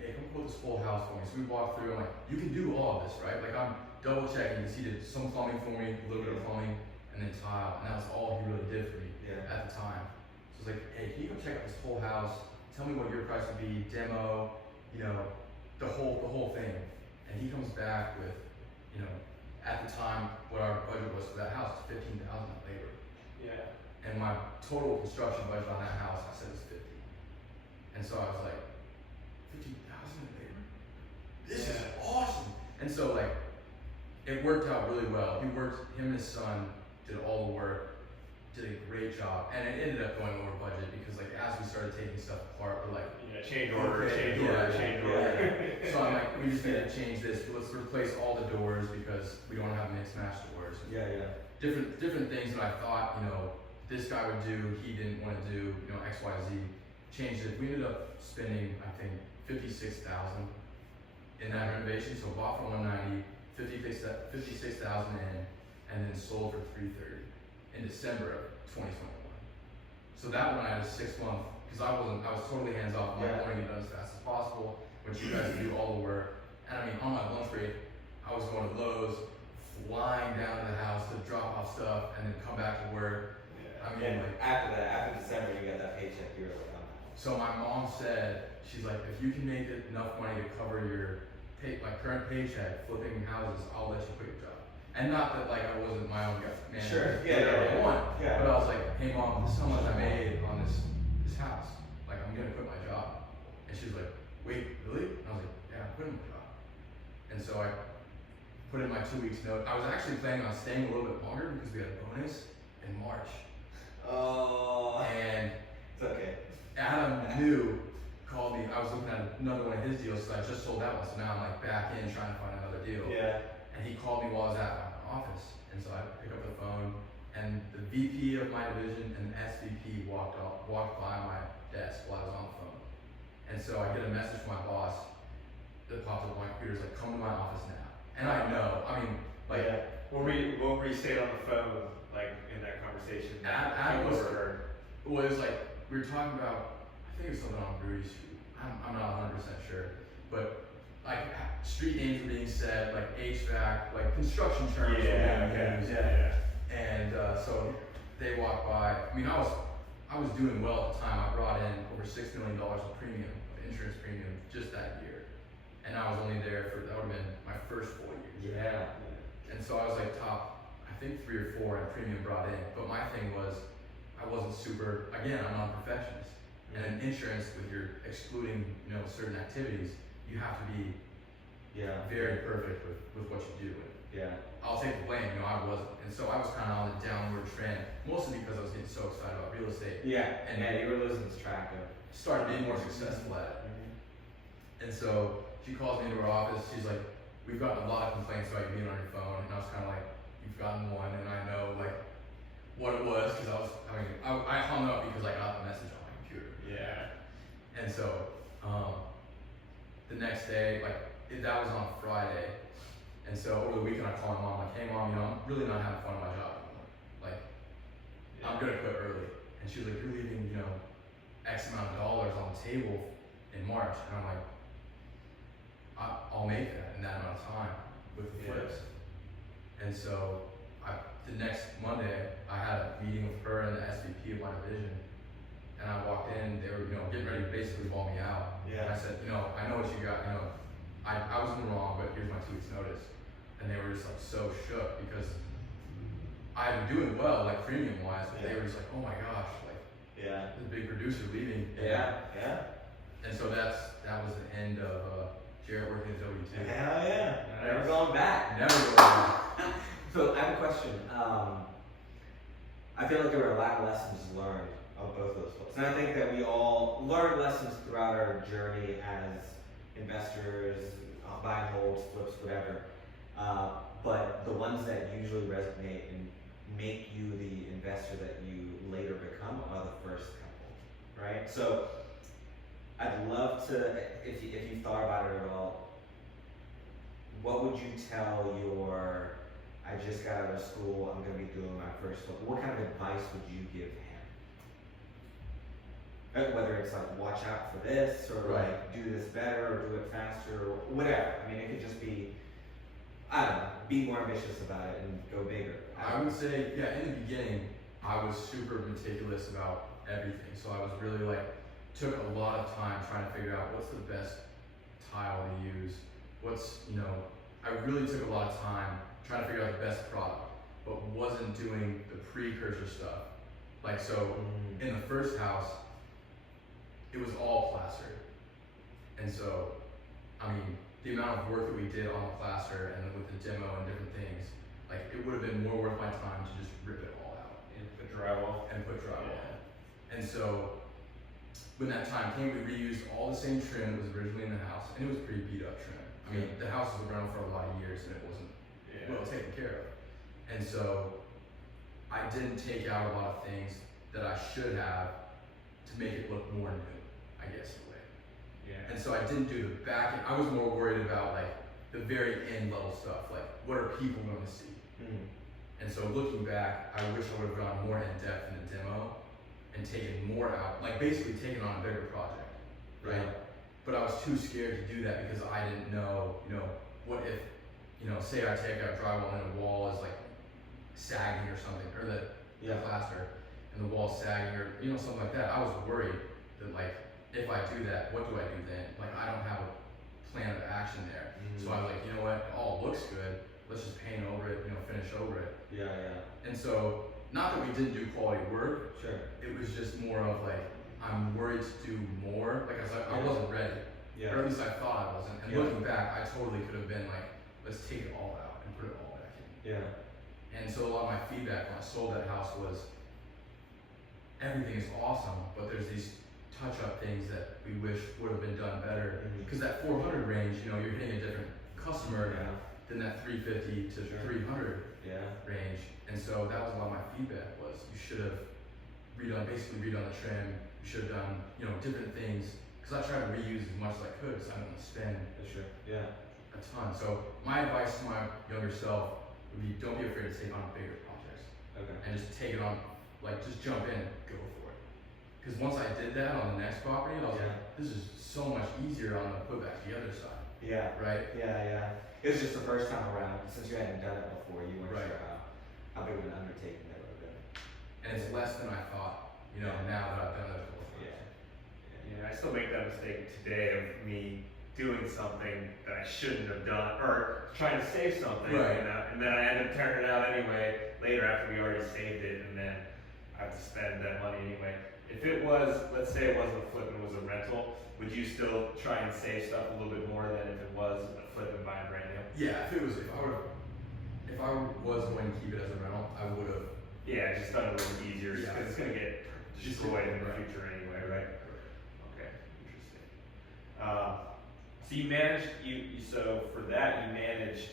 hey, come quote this whole house for me. So we walked through. I'm like, you can do all of this, right? Like I'm double checking because he did some plumbing for me, a little bit of plumbing, and then tile, and that was all he really did for me at the time. So I was like, hey, can you come check out this whole house? Tell me what your price would be, demo, you know, the whole thing. And he comes back with, you know, at the time what our budget was for that house was $15,000 in labor. Yeah. And my total construction budget on that house, I said was 50. And so I was like, 15,000 in labor? This is awesome. And so like, it worked out really well. Him and his son did all the work, did a great job, and it ended up going over budget because like as we started taking stuff apart, we're like, change order. So I'm like, we just need to change this. Let's replace all the doors because we don't have mixed match doors. Different things that I thought, you know, this guy would do, he didn't want to do, you know, X, Y, Z. Changed it. We ended up spending, I think, $56,000 in that renovation. So bought for $190, $56,000 in, and then sold for $330 in December of 2021. So that one I had a 6 month, because I was totally hands off. I wanted to get done as fast as possible, which you guys do all the work. And I mean, on my lunch break, I was going to Lowe's, flying down to the house to drop off stuff, and then come back to work. I mean, like, after December, you got that paycheck. You were like, oh. So my mom said, she's like, if you can make enough money to cover your current paycheck flipping houses, I'll let you quit your job. And not that like I wasn't my own man. Sure. But I was like, hey mom, this is how much I made on this house. Like I'm gonna quit my job. And she was like, wait, really? And I was like, yeah, I'm quitting my job. And so I put in my 2 weeks note. I was actually planning on staying a little bit longer because we had a bonus in March. Oh. And it's okay. Adam called me. I was looking at another one of his deals because I just sold that one. So now I'm like back in trying to find another deal. And he called me while I was at my office. And so I picked up the phone, and the VP of my division and the SVP walked by my desk while I was on the phone. And so I get a message from my boss, that popped up on my computer is like, come to my office now. And I know, I mean, like, yeah. What were you saying on the phone, like in that conversation? Adam was, well, it was like, we were talking about, I think it was something on Rudy Street. I'm not 100% sure. But, like, street names were being said, like HVAC, like construction terms were being used. And so they walked by. I mean, I was doing well at the time. I brought in over $6 million of premium, of insurance premium, just that year. And I was only there for, that would have been my first 4 years. Yeah. And so I was like top, I think 3 or 4 in premium brought in. But my thing was, I wasn't super, again, I'm not a perfectionist. And in insurance, with your excluding, certain activities, you have to be very perfect with what you do. And I'll take the blame, I wasn't. And so I was kind of on the downward trend, mostly because I was getting so excited about real estate. Yeah, and you were losing track of. Started being more successful at it. And so she calls me into her office, she's like, we've gotten a lot of complaints about you being on your phone. And I was kind of like, you've gotten one, and I know like what it was, because I hung up because I got the message on my computer. Yeah. And so, the next day, that was on Friday. And so over the weekend I called my mom, like, hey mom, I'm really not having fun at my job anymore. Like, I'm gonna quit early. And she was like, you're leaving, X amount of dollars on the table in March. And I'm like, I'll make that in that amount of time with the flips. And so the next Monday, I had a meeting with her and the SVP of my division. And I walked in, they were, getting ready to basically ball me out. Yeah. And I said, I know what you got, I was in the wrong, but here's my 2 weeks notice. And they were just like so shook because I've been doing well, like premium wise, but they were just like, oh my gosh, like the big producer leaving. And so that was the end of Jarrett working at W2. Hell yeah. Never going back. Never going back. So I have a question. I feel like there were a lot of lessons learned of both those flips. And I think that we all learned lessons throughout our journey as investors, buy and holds, flips, whatever. But the ones that usually resonate and make you the investor that you later become are the first couple, right? So I'd love to, if you thought about it at all, what would you tell your, I just got out of school, I'm going to be doing my first flip, what kind of advice would you give him? Whether it's like, watch out for this, or like, do this better, or do it faster, or whatever. I mean, it could just be, I don't know, be more ambitious about it and go bigger. I would say, in the beginning, I was super meticulous about everything. So I was really took a lot of time trying to figure out what's the best tile to use. I really took a lot of time trying to figure out the best product, but wasn't doing the precursor stuff. In the first house, it was all plastered. And so, the amount of work that we did on the plaster and with the demo and different things, it would have been more worth my time to just rip it all out. And put drywall. And so, when that time came, we reused all the same trim that was originally in the house, and it was pretty beat up trim. The house was around for a lot of years and it wasn't well taken care of. And so, I didn't take out a lot of things that I should have to make it look more new, I guess, in a way. And so I didn't do the back end. I was more worried about the very end level stuff, what are people going to see? And so looking back, I wish I would have gone more in depth in the demo and taken more out, basically taken on a bigger project, right? But I was too scared to do that because I didn't know, what if, say I take out drywall and the wall is sagging or something, or the plaster and the wall's sagging or something like that. I was worried that if I do that, what do I do then? I don't have a plan of action there. So I was like, you know what, it all looks good. Let's just paint over it, finish over it. And so, not that we didn't do quality work. It was just more of I'm worried to do more. I wasn't ready. Or at least I thought I wasn't. And looking back, I totally could have been let's take it all out and put it all back in. And so a lot of my feedback when I sold that house was, everything is awesome, but there's these touch-up things that we wish would have been done better. Because that 400 range, you're hitting a different customer than that 350 to 300 range. And so that was a lot of my feedback was, you should have basically redone the trim. You should have done, different things because I tried to reuse as much as I could, so I didn't spend For sure. Yeah. a ton. So my advice to my younger self would be, don't be afraid to take on bigger projects Okay. and just take it on, like just jump in, go for it. Because once I did that on the next property, I was Yeah. like, this is so much easier on the putback the other side, Yeah. right? Yeah. It was just the first time around, since you hadn't done it before, you weren't Right. sure how big of an undertaking that would have been. And it's less than I thought, you know, now that I've done it a couple times. Yeah, I still make that mistake today of me doing something that I shouldn't have done, or trying to save something, Right. and then I end up turning it out anyway later after we already saved it, and then I have to spend that money anyway. If it was, let's say it wasn't a flip and it was a rental, would you still try and save stuff a little bit more than if it was a flip and buy a brand new? Yeah, if I was going to keep it as a rental, I would have. Yeah, just done it a little easier Yeah. because it's gonna get destroyed in the Right. future anyway, right? Okay, interesting. So you managed, so for that you managed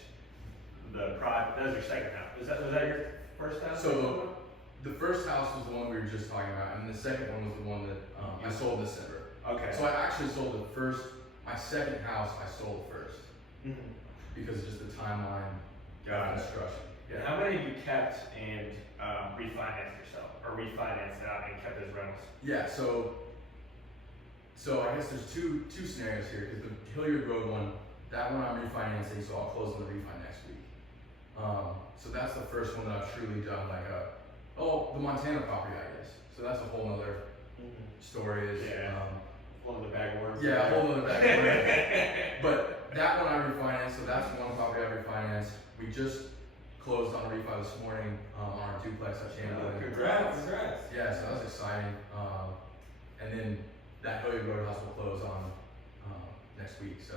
the project. That was your second house. Was that your first house? So the first house was the one we were just talking about, and the second one was the one that I sold this December. Okay. So I actually sold it first. My second house I sold first Mm-hmm. because of just the timeline Got of it. construction. And how many have you kept and refinanced yourself, or refinanced out and kept as rentals? Yeah, so I guess there's two scenarios here, because the Hilliard Road one, that one I'm refinancing, so I'll close on the refi next week. So that's the first one that I've truly done, like the Montana property, I guess. So that's a whole nother story. Is Yeah. One of the bag worms. yeah, a whole nother back. But that one I refinanced, so that's one property I refinanced. We just closed on a refi this morning on our duplex at Chamberlain. Congrats. Yeah, so that was exciting. And then that Hilliard Road house will close on next week. So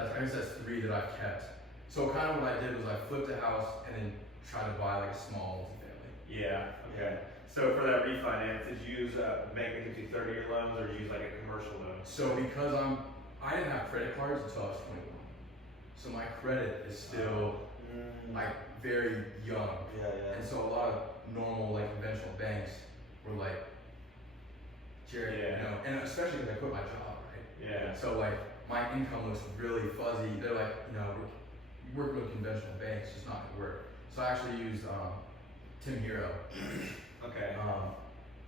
I guess that's 3 that I've kept. So kind of what I did was I flipped a house and then tried to buy like a small multifamily. Yeah. Okay. So for that refinance, did you use bank that gives you 30-year loans, or did you use like a commercial loan? So because I didn't have credit cards until I was 21. So my credit is still like very young. Yeah. And so a lot of normal, like conventional banks were like, Jared, Yeah. you know, and especially because I quit my job, right? Yeah. So like my income looks really fuzzy. They're like, you know, you work with conventional banks, it's just not gonna work. So I actually used Tim Hero, Okay.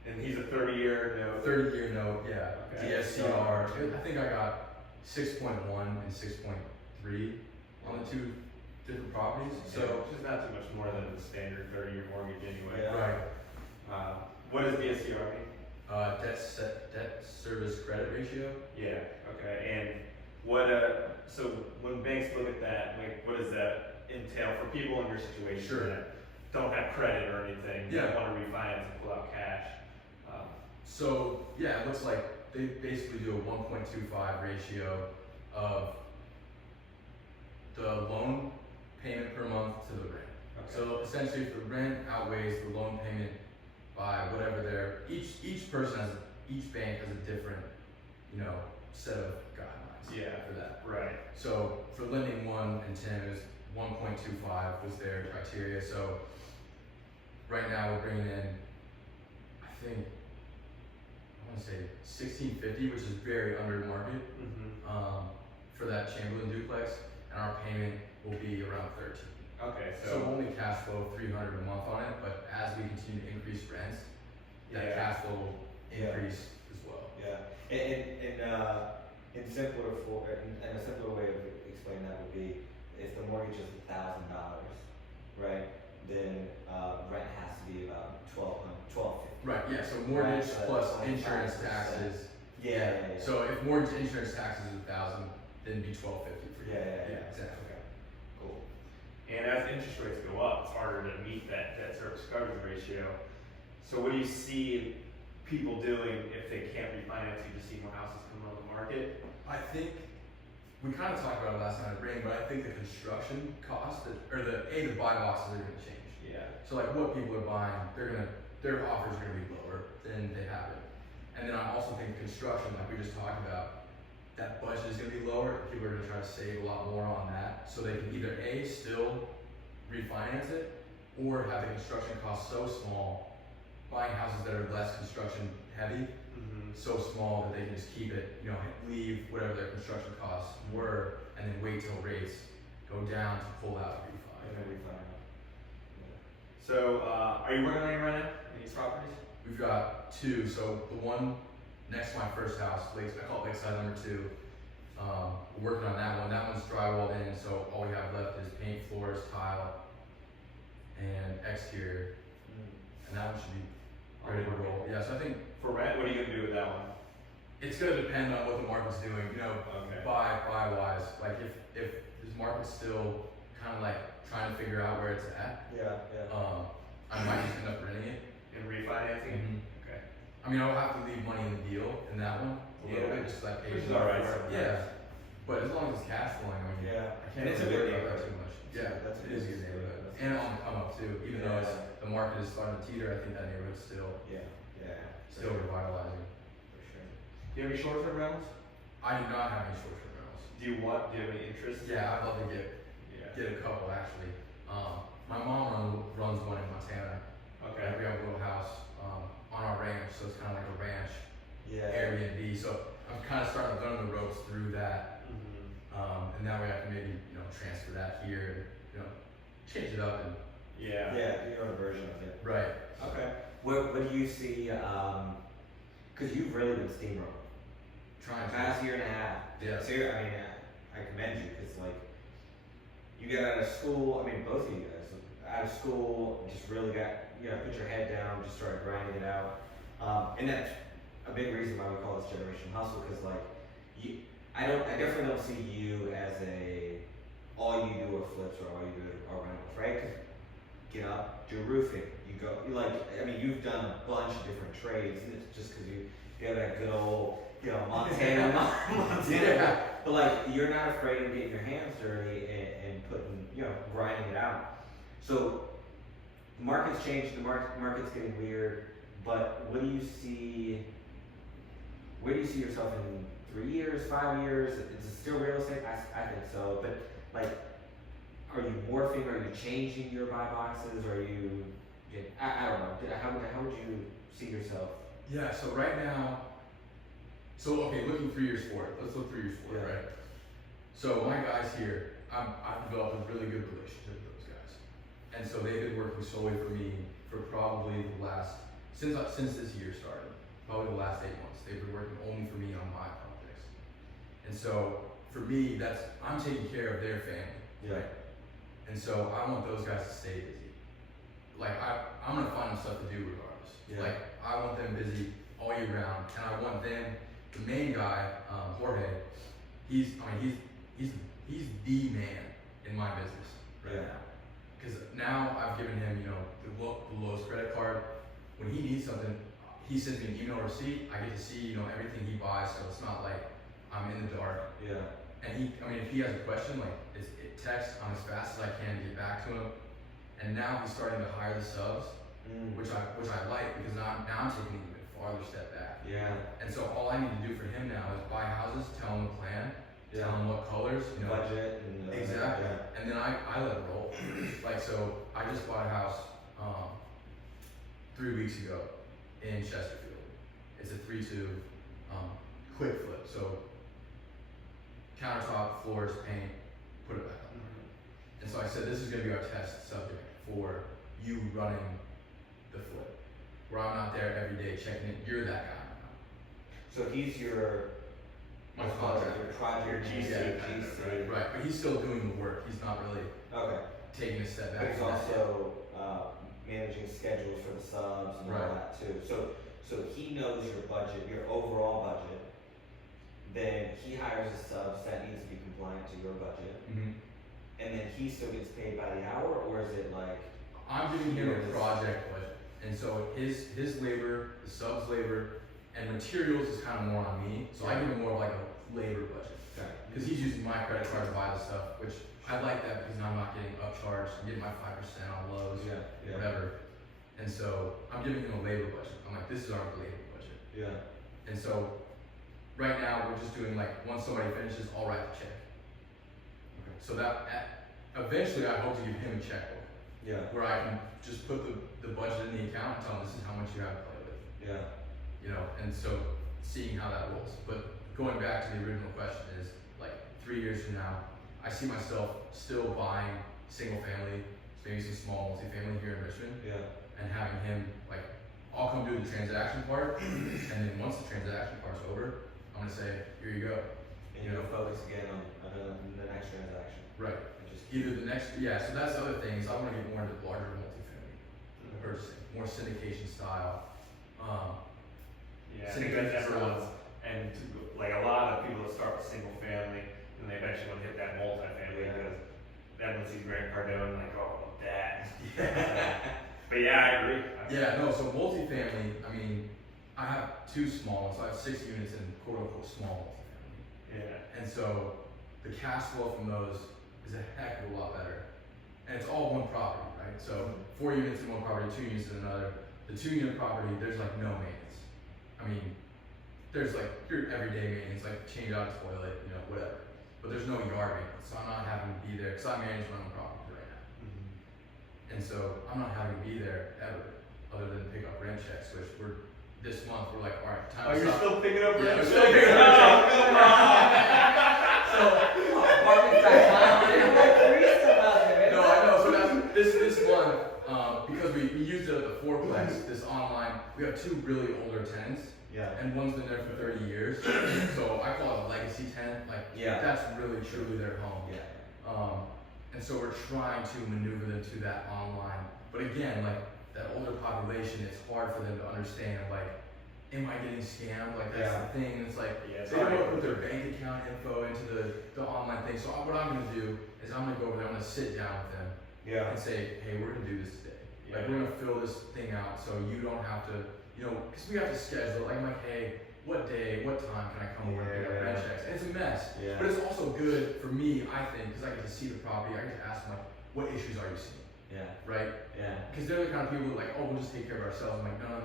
And he's a 30-year note. 30-year note, yeah, Okay. DSCR. I think I got 6.1 and 6.3 on the 2 different properties. So So which is not too much more than the standard 30-year mortgage anyway. Yeah. right, What does DSCR mean? debt service credit ratio. Yeah. Okay. And what? So when banks look at that, like, what does that entail for people in your situation Sure. that don't have credit or anything? Yeah. That want to refinance and pull out cash. So yeah, it looks like they basically do a 1.25 ratio of the loan payment per month to the rent. Okay. So essentially, if the rent outweighs the loan payment by whatever each bank has a different, you know, set of guidelines. Yeah. For that. Right. So for lending 1 and 10, it was 1.25 was their criteria. So right now we're bringing in, I think, I want to say 1650, which is very under market Mm-hmm. for that Chamberlain duplex, and our payment will be around 13. Okay. So we'll only cash flow 300 a month on it, but as we continue to increase rents, that Yeah. cash flow will Yeah. increase as well. Yeah. In a simpler way of explaining that would be, if the mortgage is $1,000, right, then rent has to be about $1,250. Right, yeah, so mortgage Right, plus 25%. insurance taxes. Yeah. So if mortgage insurance taxes is 1,000, then it'd be 1250 for you. Yeah. Exactly. Okay. Cool. And as interest rates go up, it's harder to meet that debt service coverage ratio. So what do you see people doing if they can't refinance? You just see more houses coming on the market. I think we kind of talked about it last night at Ring, but I think the construction cost, or the buy boxes are going to change. Yeah. So like what people are buying, their offers are going to be lower than they have been. And then I also think construction, like we just talked about, that budget is going to be lower. People are going to try to save a lot more on that, so they can either still refinance it, or have the construction cost so small, buying houses that are less construction heavy, so small that they can just keep it, leave whatever their construction costs were, and then wait till rates go down to pull out a refi. And then refi. So, are you working on any right now? Any properties? We've got two. So the one next to my first house, I call it Lakeside number 2. We're working on that one. That one's drywalled in, so all we have left is paint, floors, tile, and exterior. And that one should be ready to roll. Yeah, so I think For rent, what are you gonna do with that one? it's gonna depend on what the market's doing. Okay. Buy wise. Like if this market's still kind of like trying to figure out where it's at, Yeah. I might just end up renting it. In refinancing? Okay. I mean, I'll have to leave money in the deal in that one a little bit, just like Which is pay alright. for it. Yeah. But as long as it's cash flowing, I mean, Yeah. I can't And it's a really good worry about that neighborhood. too much. Yeah, That's a it is a good good neighborhood. neighborhood. And on the come up too, even though the market is starting to teeter, I think that neighborhood's still Yeah. still revitalizing. For sure. Do you have any short-term rentals? I do not have any short-term rentals. Do you have any interest? Yeah, I'd love to get a couple actually. My mom runs one in Montana. Okay. We have a little house on our ranch, so it's kind of like a ranch Yeah. Airbnb. So I'm kind of starting to learn the ropes through that, and that way I can maybe transfer that here and change it up and Yeah. Yeah, your own version of it. right. Okay. What do you see? Because you've really been steamrolling Trying the to past year and a half. Yeah. So I mean, I commend you because like you got out of school. I mean, both of you guys out of school, just really got put your head down, just started grinding it out, and that's a big reason why we call this Generation Hustle. Because like I definitely don't see you as all you do are flips or all you do are rentals, right? 'Cause get up, do roofing. You've done a bunch of different trades, and it's just because you have that good old, Montana, Yeah. But like, you're not afraid of getting your hands dirty and putting, grinding it out. So the market's changed. The market's getting weird. But what do you see? Where do you see yourself in 3 years, 5 years? Is it still real estate? I think so. But like, are you morphing? Are you changing your buy boxes? Are you? I don't know. How would you see yourself? Yeah. So right now, okay, looking 3 years forward. Let's look 3 years forward, Yeah. right? So my guys here, I've developed a really good relationship with those guys, and so they've been working solely for me for probably the last since this year started, probably the last 8 months. They've been working only for me on my projects, and so for me, I'm taking care of their family. Yeah. And so I want those guys to stay busy. Like I'm gonna find them stuff to do regardless. Yeah. Like I want them busy all year round, and I want them. The main guy, Jorge, he's the man in my business right Yeah. now. Because now I've given him, the lowest credit card. When he needs something, he sends me an email receipt. I get to see, everything he buys, so it's not like I'm in the dark. Yeah. And if he has a question, like it text, I'm as fast as I can to get back to him. And now he's starting to hire the subs, which I like because now I'm taking an even farther step back. Yeah. And so all I need to do for him now is buy houses, tell him the plan, Yeah. tell him what colors, Budget and exactly. Yeah. And then I let it roll. Like so, I just bought a house 3 weeks ago in Chesterfield. It's a 3-2 quick flip. So countertop, floors, paint, put it back up. And so I said, this is going to be our test subject for you running the flip, where I'm not there every day checking it. You're that guy now. So he's your My contractor. your project Your GC, GC. Right, but he's still doing the work. He's not really Okay. taking a step But back. he's from that. also managing schedules for the subs and all Right. that too. So he knows your budget, your overall budget. Then he hires the subs that needs to be compliant to your budget, Mhm. and then he still gets paid by the hour, or is it like? I'm giving him a project budget, and so his labor, the subs labor, and materials is kind of more on me. So I give him more of like a labor budget because he's using my credit card to buy the stuff, which I like that because now I'm not getting upcharged. I'm getting my 5% on Lowe's, Yeah. whatever. And so I'm giving him a labor budget. I'm like, this is our labor budget. Yeah. And so right now we're just doing like once somebody finishes, I'll write the check. Okay. So eventually I hope to give him a checkbook Yeah. where I can just put the budget in the account and tell him this is how much you have to play with. Yeah. you know, and so seeing how that rolls. But going back to the original question is, like 3 years from now, I see myself still buying single family, maybe some small multifamily here in Richmond, and having him, like, I'll come do the transaction part, and then once the transaction part's over, I'm gonna say, here you go. And you'll focus again on the next transaction. Right. Either the next, so that's the other thing, is I wanna get more into larger multifamily purchasing, more syndication style. I think that's everyone's, and like a lot of people that start with single family, and they eventually want to hit that multifamily because everyone sees Grant Cardone like, oh, that. But yeah, I agree. Yeah, no, so multifamily, I mean, I have 2 small ones, so I have 6 units in quote unquote small multifamily. Yeah. And so the cash flow from those is a heck of a lot better. And it's all one property, right? So 4 units in one property, 2 units in another. The 2-unit property, there's like no maintenance. I mean, there's like your everyday maintenance, like change out a toilet, you know, whatever. But there's no yard maintenance, so I'm not having to be there, because I manage my own property right now. And so I'm not having to be there ever, other than pick up rent checks, which this month we're like, all right, time to you're stop. still picking up Yeah, rent we're checks? still picking up rent checks. Come on! No, I know. So that's this one, because we used it at the fourplex, this online. We have 2 really older tenants, and one's been there for 30 years. So I call it a legacy tenant. Like, that's really truly their home. And so we're trying to maneuver them to that online. But again, like that older population, it's hard for them to understand. Like, am I getting scammed? Like that's the thing. It's like they don't want to put their bank account info into the online thing. So what I'm gonna do is I'm gonna go over there. I'm gonna sit down with them and say, hey, we're gonna do this today. Like we're gonna fill this thing out so you don't have to, you know, because we have to schedule. Like I'm like, hey, what day, what time can I come over and pick up rent checks? And it's a mess. But it's also good for me, I think, because I get to see the property. I get to ask them like, what issues are you seeing? Right? Because they're the kind of people who are like, oh, we'll just take care of ourselves. I'm like, no.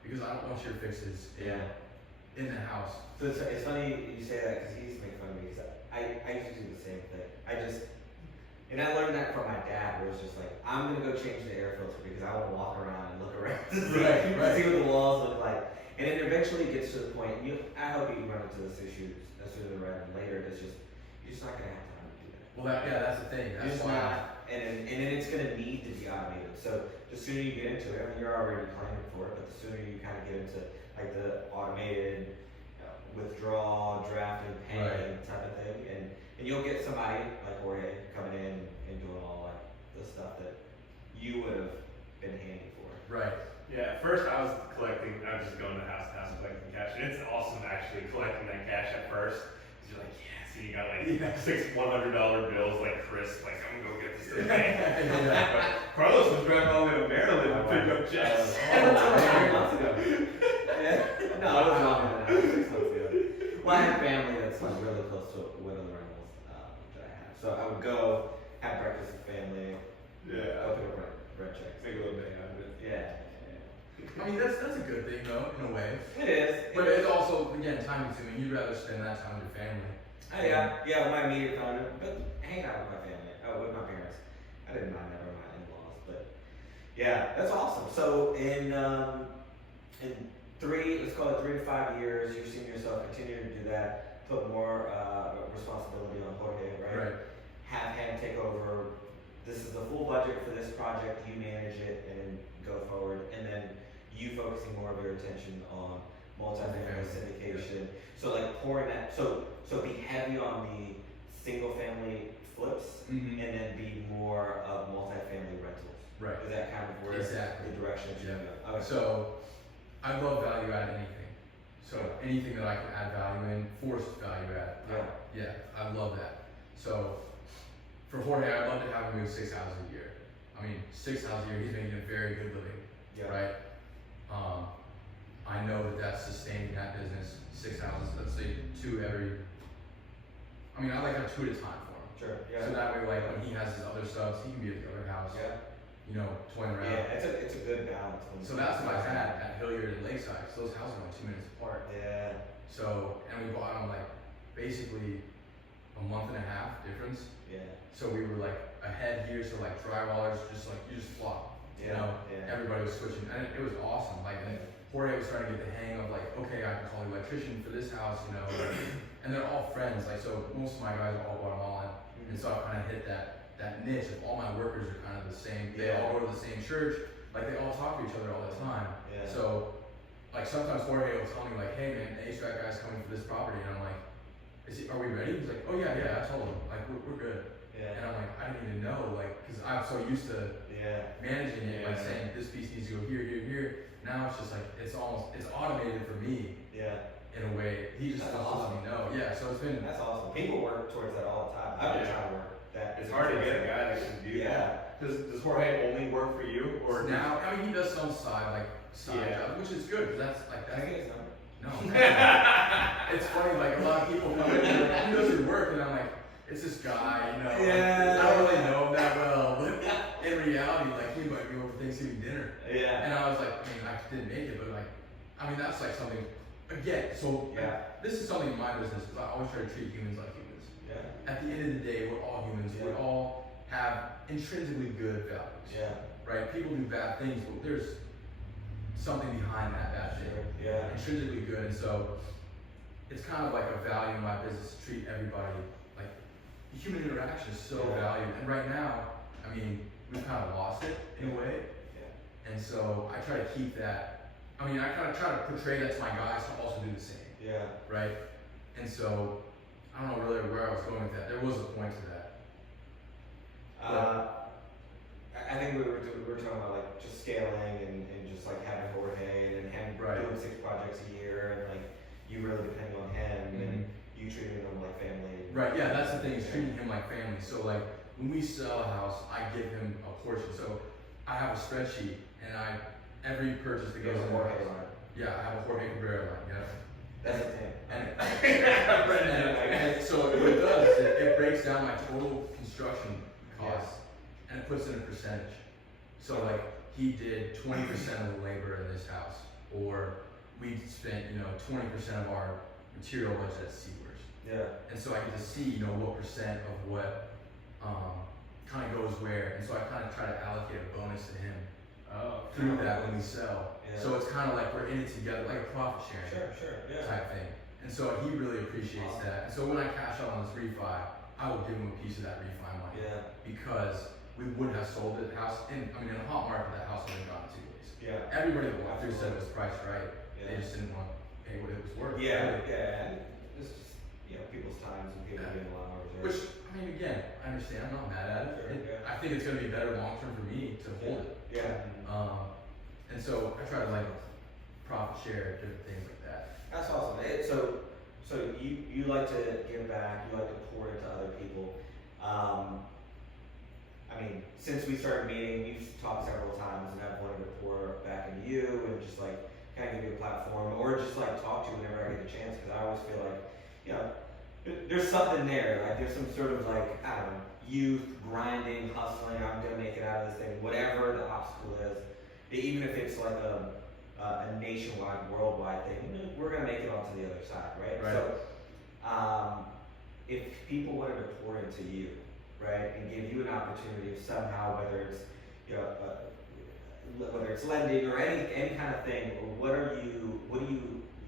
Because I don't want your fixes in the house. So it's funny you say that because he used to make fun of me because I used to do the same thing. And I learned that from my dad, where it's just like, I'm gonna go change the air filter because I want to walk around and look around to see what the walls look like. And it eventually gets to the point. I hope you run into this issue sooner rather than later. It's just you're just not gonna have time to do that. Well, that's the thing. That's why. And then it's gonna need to be automated. So the sooner you get into it, I mean, you're already planning for it, but the sooner you kind of get into like the automated withdrawal, drafting, paying type of thing, and you'll get somebody like Jorge coming in and doing all like the stuff that you would have been handy for. Right. Yeah, at first I was just going to house to house collecting cash. And it's awesome actually collecting that cash at first. Cause you're like, so you got like 6 $100 bills like crisp, like I'm gonna go get this thing. Carlos was driving all the way to Maryland to pick up checks. 3 months ago. No, I wasn't on that 6 months ago. Well, I have family that's like really close to one of the rentals that I have. So I would go have breakfast with family. Open up rent checks. Make a little bit out of it. I mean, that's a good thing though, in a way. It is. But it's also, again, time consuming. You'd rather spend that time with your family. Yeah, with my immediate family, but hang out with my family, with my parents. I didn't mind that or my in-laws, but yeah, that's awesome. So in let's call it 3 to 5 years, you've seen yourself continue to do that, put more responsibility on Jorge, right? Have him take over. This is the full budget for this project. You manage it and go forward, and then you focusing more of your attention on multifamily syndication. So like pouring that. So be heavy on the single family flips, and then be more of multifamily rentals. Right. Is that kind of where the direction that you're going? Okay. So I love value add anything. So anything that I can add value in, forced value add. I love that. So for Jorge, I'd love to have him move 6 houses a year. I mean, 6 houses a year, he's making a very good living, right? I know that that's sustaining that business. 6 houses, let's say 2 every. I mean, I like to have 2 at a time for him. Sure. So that way, like when he has his other subs, he can be at the other house. You know, toying around. Yeah, it's a good balance. So that's what I had at Hilliard and Lakeside. So those houses are only 2 minutes apart. So and we bought them like basically a month and a half difference. So we were like ahead here, so like drywallers, just like you just flop. You know, everybody was switching, and it was awesome. Like, and Jorge was trying to get the hang of like, okay, I can call the electrician for this house, you know, and they're all friends. Like, so most of my guys are all Guatemalan, and so I kind of hit that niche of all my workers are kind of the same. They all go to the same church. Like, they all talk to each other all the time. So, like, sometimes Jorge will tell me like, hey man, the HVAC guy's coming for this property, and I'm like, are we ready? He's like, oh yeah, I told him, like, we're good. And I'm like, I didn't even know, like, because I'm so used to managing it, like saying this piece needs to go here. Now it's just like, it's automated for me. In a way, he just lets me know. So it's been. That's awesome. People work towards that all the time. I've been trying to work that. It's hard to get a guy that can do that. Does Jorge only work for you, or now? I mean, he does some side jobs, which is good. That's like that. I get his number. No. It's funny, like a lot of people come in and like, who does your work? And I'm like, it's this guy, you know. Like, I don't really know him that well, but in reality, like, he might be over Thanksgiving dinner. And I was like, I mean, I didn't make it, but like, I mean, that's like something. Again, so this is something in my business because I always try to treat humans like humans. At the end of the day, we're all humans. We all have intrinsically good values. Right? People do bad things, but there's something behind that bad thing. Intrinsically good, and so it's kind of like a value in my business to treat everybody like human interaction is so valued. And right now, I mean, we've kind of lost it in a way. And so I try to keep that. I mean, I kind of try to portray that to my guys to also do the same. Right? And so, I don't know really where I was going with that. There was a point to that. I think we were talking about like just scaling and just like having Jorge and him doing 6 projects a year and like you really depending on him and you treating him like family. Right, yeah, that's the thing, is treating him like family. So like when we sell a house, I give him a portion. So I have a spreadsheet and every purchase that goes in Jorge line. I have a Jorge Cabrera line, That's a thing. And so what it does is it breaks down my total construction costs and it puts in a percentage. So like he did 20% of the labor in this house, or we spent 20% of our material budget at Seaworth. And so I get to see what percent of what kind of goes where, and so I kind of try to allocate a bonus to him through that when we sell. So it's kind of like we're in it together, like a profit sharing type thing. And so he really appreciates that. And so when I cash out on this refi, I will give him a piece of that refi money because we would have sold the house in a hot market. That house would have gone 2 days. Everybody that walked through said it was priced right. They just didn't want to pay what it was worth. And it's just people's times and people getting a lot more reserved. Which I mean, again, I understand. I'm not mad at it. I think it's going to be better long term for me to hold it. And so I try to like profit share different things like that. That's awesome. So you like to give back. You like to pour into other people. I mean, since we started meeting, we've talked several times, and I've wanted to pour back into you and just like kind of give you a platform, or just like talk to you whenever I get a chance, because I always feel like, there's something there. Like there's some sort of like, I don't know, youth grinding, hustling. I'm gonna make it out of this thing, whatever the obstacle is. Even if it's like a nationwide, worldwide thing, we're gonna make it onto the other side, right? So, if people wanted to pour into you, right, and give you an opportunity of somehow, whether it's whether it's lending or any kind of thing, or what are you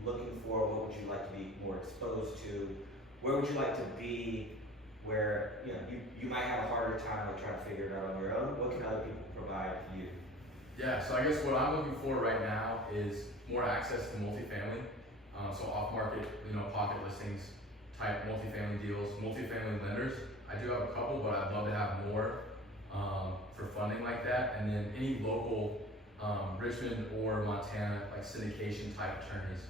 looking for? What would you like to be more exposed to? Where would you like to be? Where you might have a harder time like trying to figure it out on your own. What can other people provide to you? So I guess what I'm looking for right now is more access to multifamily. So off-market, pocket listings type multifamily deals, multifamily lenders. I do have a couple, but I'd love to have more for funding like that. And then any local Richmond or Montana like syndication type attorneys,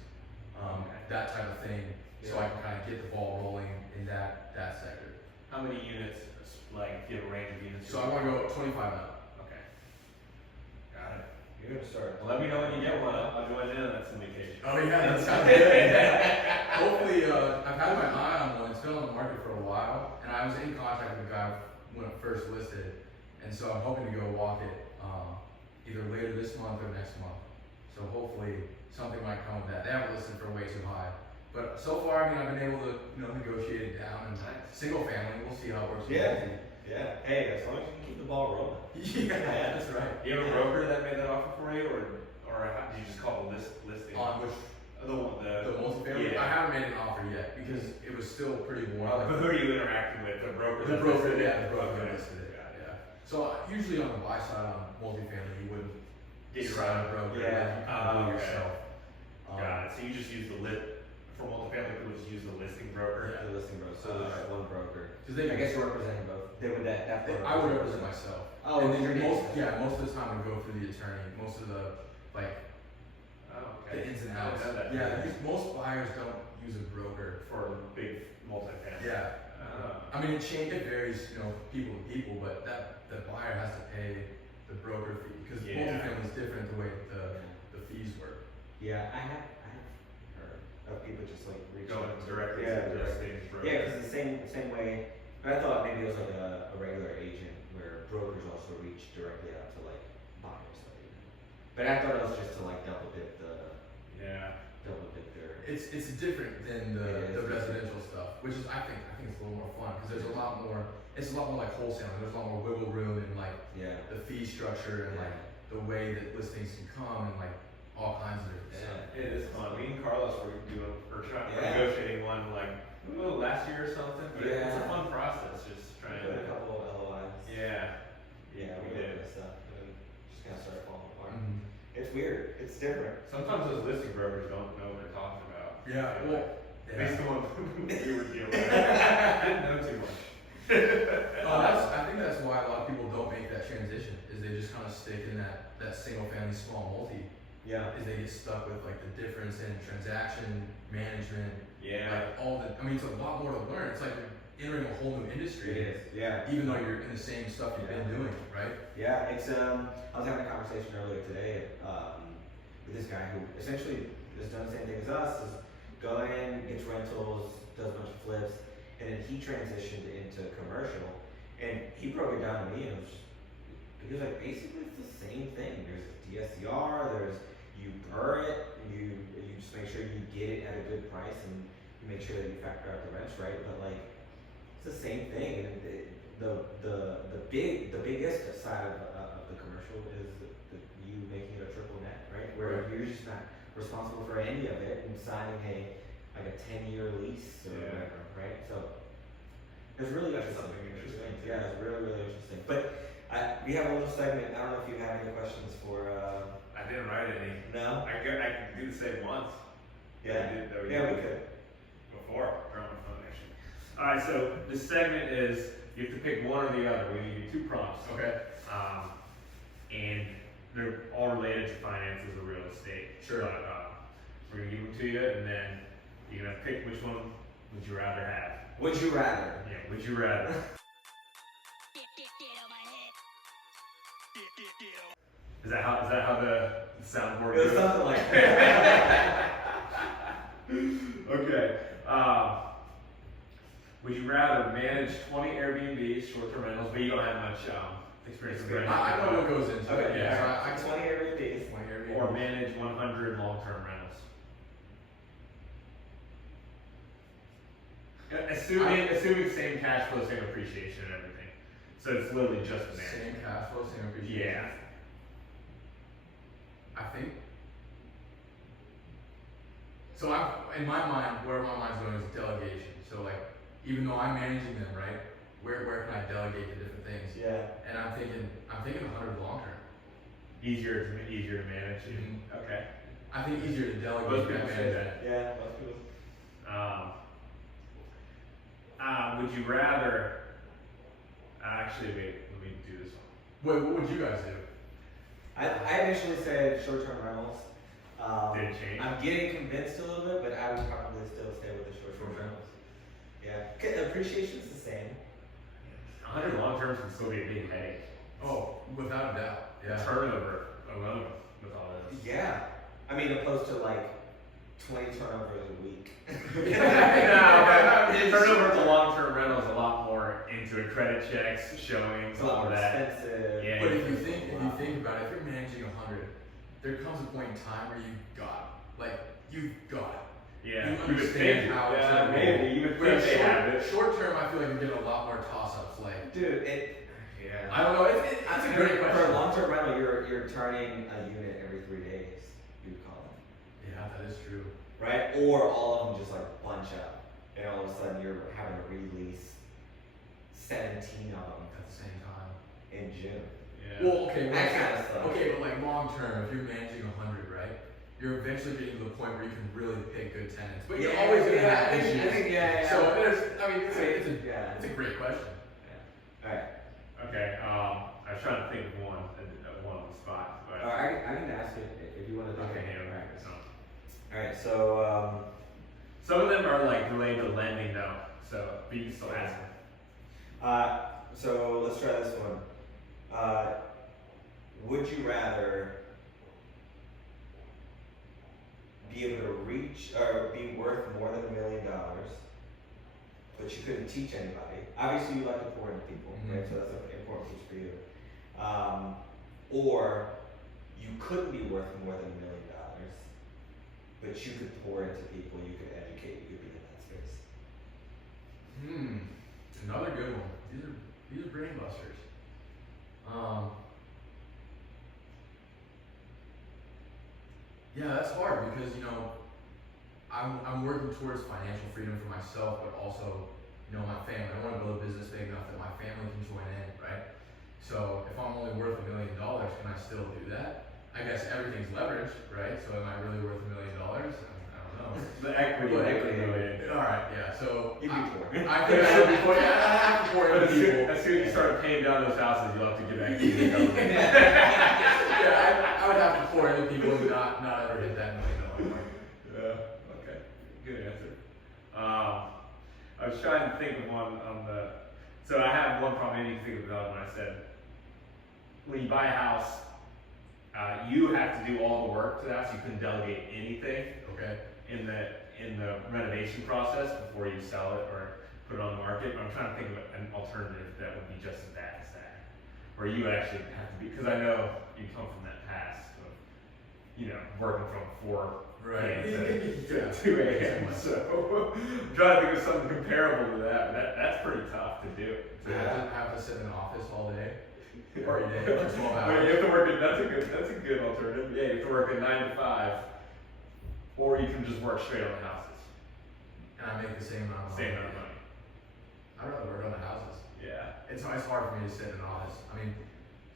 that type of thing. So I can kind of get the ball rolling in that sector. How many units? Like, do you have a range of units? So I want to go 25 and up. Got it. You're gonna start. Well, let me know when you get one. I'll join in on that syndication. Oh yeah, that sounds good. Hopefully, I've had my eye on one. It's been on the market for a while, and I was in contact with the guy when it first listed, and so I'm hoping to go walk it either later this month or next month. So hopefully something might come of that. They haven't listed for way too high, but so far, I've been able to negotiate it down. And single family, we'll see how it works. Yeah. Hey, as long as you can keep the ball rolling. Yeah, that's right. Do you have a broker that made that offer for you, or did you just call the listing? On which the multifamily, Yeah. I haven't made an offer yet because it was still pretty warm. But who are you interacting with? The broker. The that broker, listed it? yeah, the broker Okay. that listed it. Yeah. So usually on the buy side on multifamily, you wouldn't Get your sign own a broker. Yeah. You kind of do it Okay. yourself. Got it. So you just use the for multifamily, people just use the listing broker. The listing broker. So there's one broker. Because they, I guess you're representing both. They would that broker. I would represent myself. Oh, and then your most, name. most of the time we go through the attorney. Most of the Oh, the okay. ins and I outs. didn't know that. Yeah, most buyers don't use a broker. For big multifamily. Yeah. I mean, it varies, people to people, but the buyer has to pay the broker fee because Yeah. multifamily is different the way the fees work. Yeah, I have heard of people just like reaching Going out to directly yeah, to the listing broker. Yeah, because the same way. I thought maybe it was like a regular agent where brokers also reach directly out to like buyers. But I thought it was just to like double dip their. It's different than Yeah, the it's residential stuff, which is I think it's a little more fun because there's a lot more. It's a lot more like wholesaling. There's a lot more wiggle room in like Yeah. the fee structure and like the way that listings can come and like all kinds of different stuff. It is fun. Me and Carlos were Yeah. negotiating one like last year or something. But it's a Yeah. fun process. Just trying Put a to. couple of LOIs. Yeah. Yeah, we we did. did this stuff, and then just kind of started falling apart. Mhm. It's weird. It's different. Sometimes those listing brokers don't know what they're talking about. Yeah, well, At least the one we were dealing with. Didn't know too much. I think that's why a lot of people don't make that transition. Is they just kind of stick in that single family small multi. Yeah. Is they get stuck with like the difference in transaction management. Yeah. Like it's a lot more to learn. It's like you're entering a whole new industry. It is. Yeah. Even though you're in the same stuff you've been doing, right? Yeah, it's I was having a conversation earlier today with this guy who essentially has done the same thing as us, is go in, gets rentals, does a bunch of flips, and then he transitioned into commercial, and he broke it down to me, and he was like, basically it's the same thing. There's DSCR, there's you burr it, you just make sure you get it at a good price, and you make sure that you factor out the rents right, but like it's the same thing, and the biggest side of the commercial is you making it a triple net, right? Where you're just not responsible for any of it and signing like a 10-year lease or whatever, right? So it's really That's interesting. something interesting. Yeah, it's really interesting. But we have a little segment. I don't know if you have any questions for. I didn't write any. No. I could do the same once. Yeah. We could. Before. Throw my phone actually. Alright, so this segment is you have to pick one or the other. We give you two prompts. Okay. And they're all related to finances or real estate. Sure. But we're gonna give them to you, and then you're gonna pick which one would you rather have. Would you rather? Yeah, would you rather? Is that how the soundboard It was goes? something like that. Okay. Would you rather manage 20 Airbnbs, short-term rentals, but you don't have much experience in renting? I know what goes into it. Okay. Yeah. I 20 Airbnbs. 20 Airbnbs. Or manage 100 long-term rentals. Assuming same cash flow, same appreciation, and everything. So it's literally just the Same management. cash flow, same appreciation. Yeah. I think. So in my mind, where my mind's going is delegation. So like, even though I'm managing them, right? Where can I delegate the different things? Yeah. And I'm thinking 100 long term. Easier to manage. Mhm. Okay. I think easier to delegate Most than people say manage. that. Yeah. Most people. Would you rather? Actually, wait. Let me do this one. Wait, what would you guys do? I initially said short-term rentals. Did it change? I'm getting convinced a little bit, but I would probably still stay with the short-term rentals. Yeah. 'Cause appreciation's the same. 100 long terms can still be a big headache. Oh, without a doubt. Yeah. Turnover alone with all this. Yeah. I mean, opposed to like 20 turnovers a week. Turnover at the long-term rental is a lot more into it. Credit checks, showings, It's a lot all more that. expensive. Yeah. But if you think about it, if you're managing 100, there comes a point in time where you've got it. Yeah. you would understand think, how it's yeah, gonna maybe. roll. You would Whereas think they have it. short term, I feel like we're getting a lot more toss-ups. Like, Dude, Yeah. I don't know. It's a great For a question. long-term rental, you're turning a unit every 3 days. You would call it, Yeah, that is true. right? Or all of them just like bunch up, and all of a sudden you're having to release 17 of them At the same time. in June. Yeah. Well, okay, That kind of stuff. okay, but like long term, if you're managing 100, right? You're eventually getting to the point where you can really pick good tenants, but you're Yeah, always gonna yeah, have I think- issues. I think- yeah. So there's, I mean, Yeah. it's a great question. Alright. Okay. I was trying to think of one on the spot, but I can ask it if you want to. okay, yeah, okay. So Alright, so some of them are like related to lending though, so but you can still ask them. so let's try this one. Would you rather be able to reach or be worth more than $1 million, but you couldn't teach anybody? Obviously, you like to pour into people, right? So that's an important piece for you. Or you couldn't be worth more than $1 million, but you could pour into people, you could educate, you could be in that space. Another good one. These are brain busters. Yeah, that's hard because I'm working towards financial freedom for myself, but also my family. I want to build a business big enough that my family can join in, right? So if I'm only worth $1 million, can I still do that? I guess everything's leveraged, right? So am I really worth $1 million? I don't know. The equity. All right, yeah. So You'd be poor. I think I would be poor. Yeah, I have to pour But into people. as soon as you start paying down those houses, you'll have to give back to the government. Yeah, I would have to pour into people and not ever hit that $1 million mark. Yeah. Okay. Good answer. I was trying to think of one on the. So I have one problem. Maybe you can think of another one. I said, when you buy a house, you have to do all the work to the house. You couldn't delegate anything. Okay. In the renovation process before you sell it or put it on the market. I'm trying to think of an alternative that would be just as bad as that, where you actually have to be, because I know you come from that past of, working from 4 Right. p.m. to Yeah. 2 a.m. So I'm trying to think of something comparable to that, but that's pretty tough to do. I have to sit in an office all day, or a day, for 12 I mean, hours. you have to work at, that's a good alternative. Yeah, you have to work at 9 to 5, or you can just work straight on the houses. And I make the same amount of money. Same amount of money. I'd rather work on the houses. Yeah. It's hard for me to sit in an office. I mean,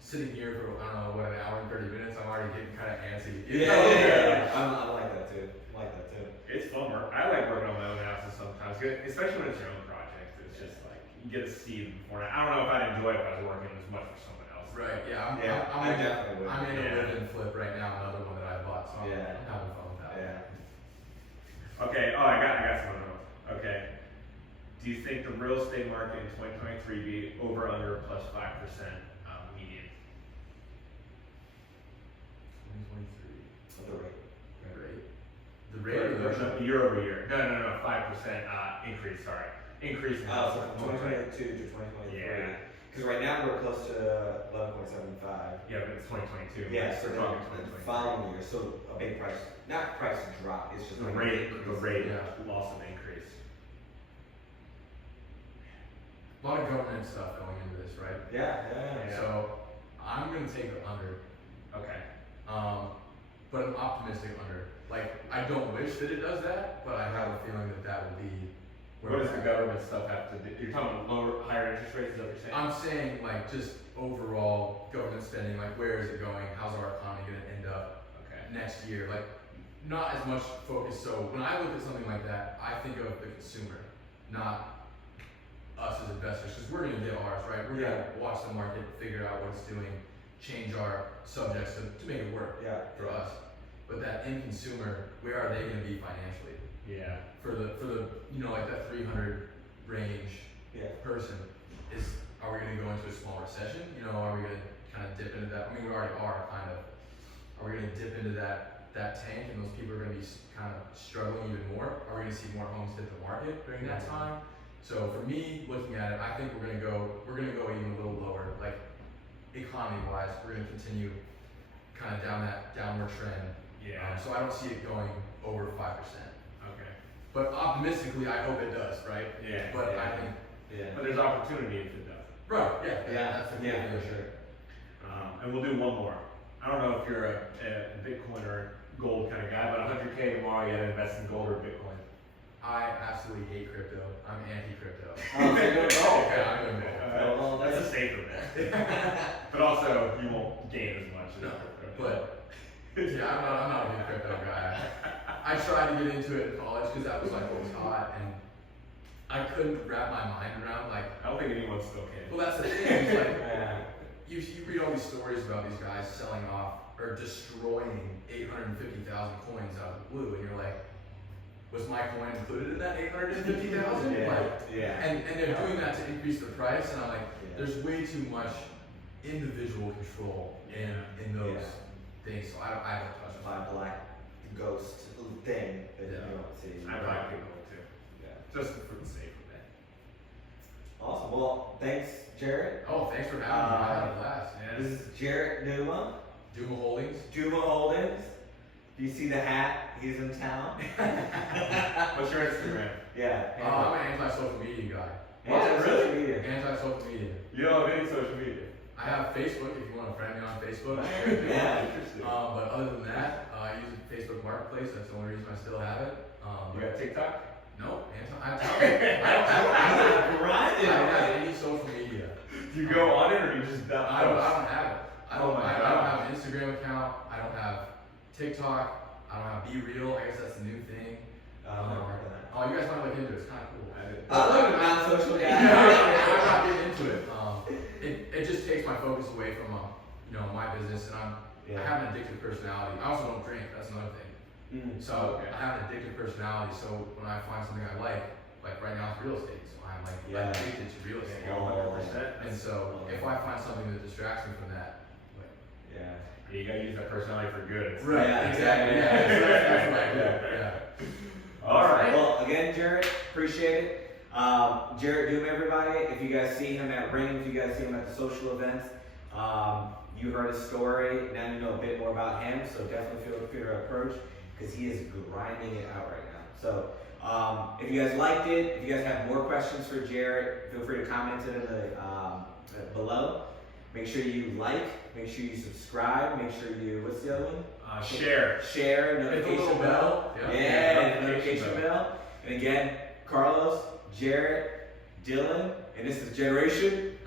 sitting here for, I don't know, an hour and 30 minutes, I'm already getting kind of antsy. Yeah. I like that too. It's fun work. I like working on my own houses sometimes, especially when it's your own project. It's just like you get to see them before. I don't know if I'd enjoy it if I was working as much for someone else. Right, yeah. I definitely would. I'm in a Yeah. live and flip right now, another one that I bought, so I'm Yeah. having fun with that. Yeah. Okay. Oh, I got some of those. Okay. Do you think the real estate market in 2023 be over, under, plus 5% median? 2023. The rate. The rate or the No, year over year. No, 5% increase. Sorry, increase. In So from 2022 to 2023. Yeah. Because right now we're close to 11.75. Yeah, but it's 2022. Yeah, so we're then talking the 2023. following year, so a big not price drop, it's just The like rate, Yeah. loss of increase. A lot of government stuff going into this, right? Yeah. So I'm gonna take the under, Okay. but I'm optimistic under. Like, I don't wish that it does that, but I have a feeling that would be What does the government stuff have to do? You're talking about higher interest rates, is that what you're saying? I'm saying, like, just overall government spending, like, where is it going? How's our economy gonna end up Okay. next year? Like, not as much focus. So when I look at something like that, I think of the consumer, not us as investors, because we're gonna get ours, right? We're gonna watch the market, figure out what it's doing, change our subjects to make it work Yeah. for us. But that end consumer, where are they gonna be financially? Yeah. For the like that 300 range Yeah. person, are we gonna go into a small recession? Are we gonna kind of dip into that? I mean, we already are kind of. Are we gonna dip into that tank, and those people are gonna be kind of struggling even more? Are we gonna see more homes hit the market during that time? So for me, looking at it, I think we're gonna go even a little lower, like economy-wise. We're gonna continue kind of down that downward trend. Yeah. So I don't see it going over 5%. Okay. But optimistically, I hope it does, right? Yeah. But Yeah. I think, But there's opportunity if it does. right, yeah, Yeah, that's yeah, for sure. And we'll do one more. I don't know if you're a Bitcoin or gold kind of guy, but 100K tomorrow, you gotta invest in gold or Bitcoin. I absolutely hate crypto. I'm anti-crypto. Oh, so you're going gold. Yeah, I'm going gold. Well, That's a safer bet. But also, you won't gain as much as No, crypto. But yeah, I'm not a big crypto guy. I tried to get into it in college because that was like what was hot, and I couldn't wrap my mind around like. I don't think anyone still can. Well, that's the thing. It's like Yeah. you read all these stories about these guys selling off or destroying 850,000 coins out of the blue, and you're like, was my coin included in that 850,000? Yeah. Like, Yeah. and they're doing that to increase the price, and I'm like, Yeah. there's way too much individual control in those things, so I don't touch them. My black ghost thing that you don't see. I buy Bitcoin too. Yeah. Just for the sake of it. Awesome. Well, thanks, Jarrett. Oh, thanks for having me. I had a blast. Yeah. This is Jarrett Douma, Douma Holdings. Douma Holdings. Do you see the hat? He's in town. What's your Instagram? Yeah. I'm an anti-social media guy. And really? social media. Anti-social media. You don't have any social media. I have Facebook if you want to friend me on Facebook. Yeah. Interesting. But other than that, I use Facebook Marketplace. That's the only reason I still have it. You got TikTok? No, I don't have any social media. Do you go on it or you just I don't have it. I Oh don't my have God. an Instagram account. I don't have TikTok. I don't have Be Real. I guess that's the new thing. Oh, you guys might look into it. It's kind of cool. I'm a non-social guy. I'm not getting into it. It just takes my focus away from my business, and I have an addictive personality. I also don't drink. That's another thing. So Okay. I have an addictive personality. So when I find something I like right now it's real estate. So I'm like Yeah. addicted to real estate. Yeah, 100%. And so if I find something that distracts me from that, like Yeah. You gotta use that personality for good. Yeah, exactly. yeah, Yeah, that's what I do. Yeah. Yeah. All right. Well, again, Jarrett, appreciate it. Jarrett Douma, everybody. If you guys see him at Ring, if you guys see him at the social events, you heard his story. Now you know a bit more about him. So definitely feel free to approach because he is grinding it out right now. So if you guys liked it, if you guys have more questions for Jarrett, feel free to comment it in the below. Make sure you like. Make sure you subscribe. Make sure you what's the other one? Share. Share, Hit the notification little bell. Yeah, notification bell. And again, Carlos, Jarrett, Dylan, and this is Generation.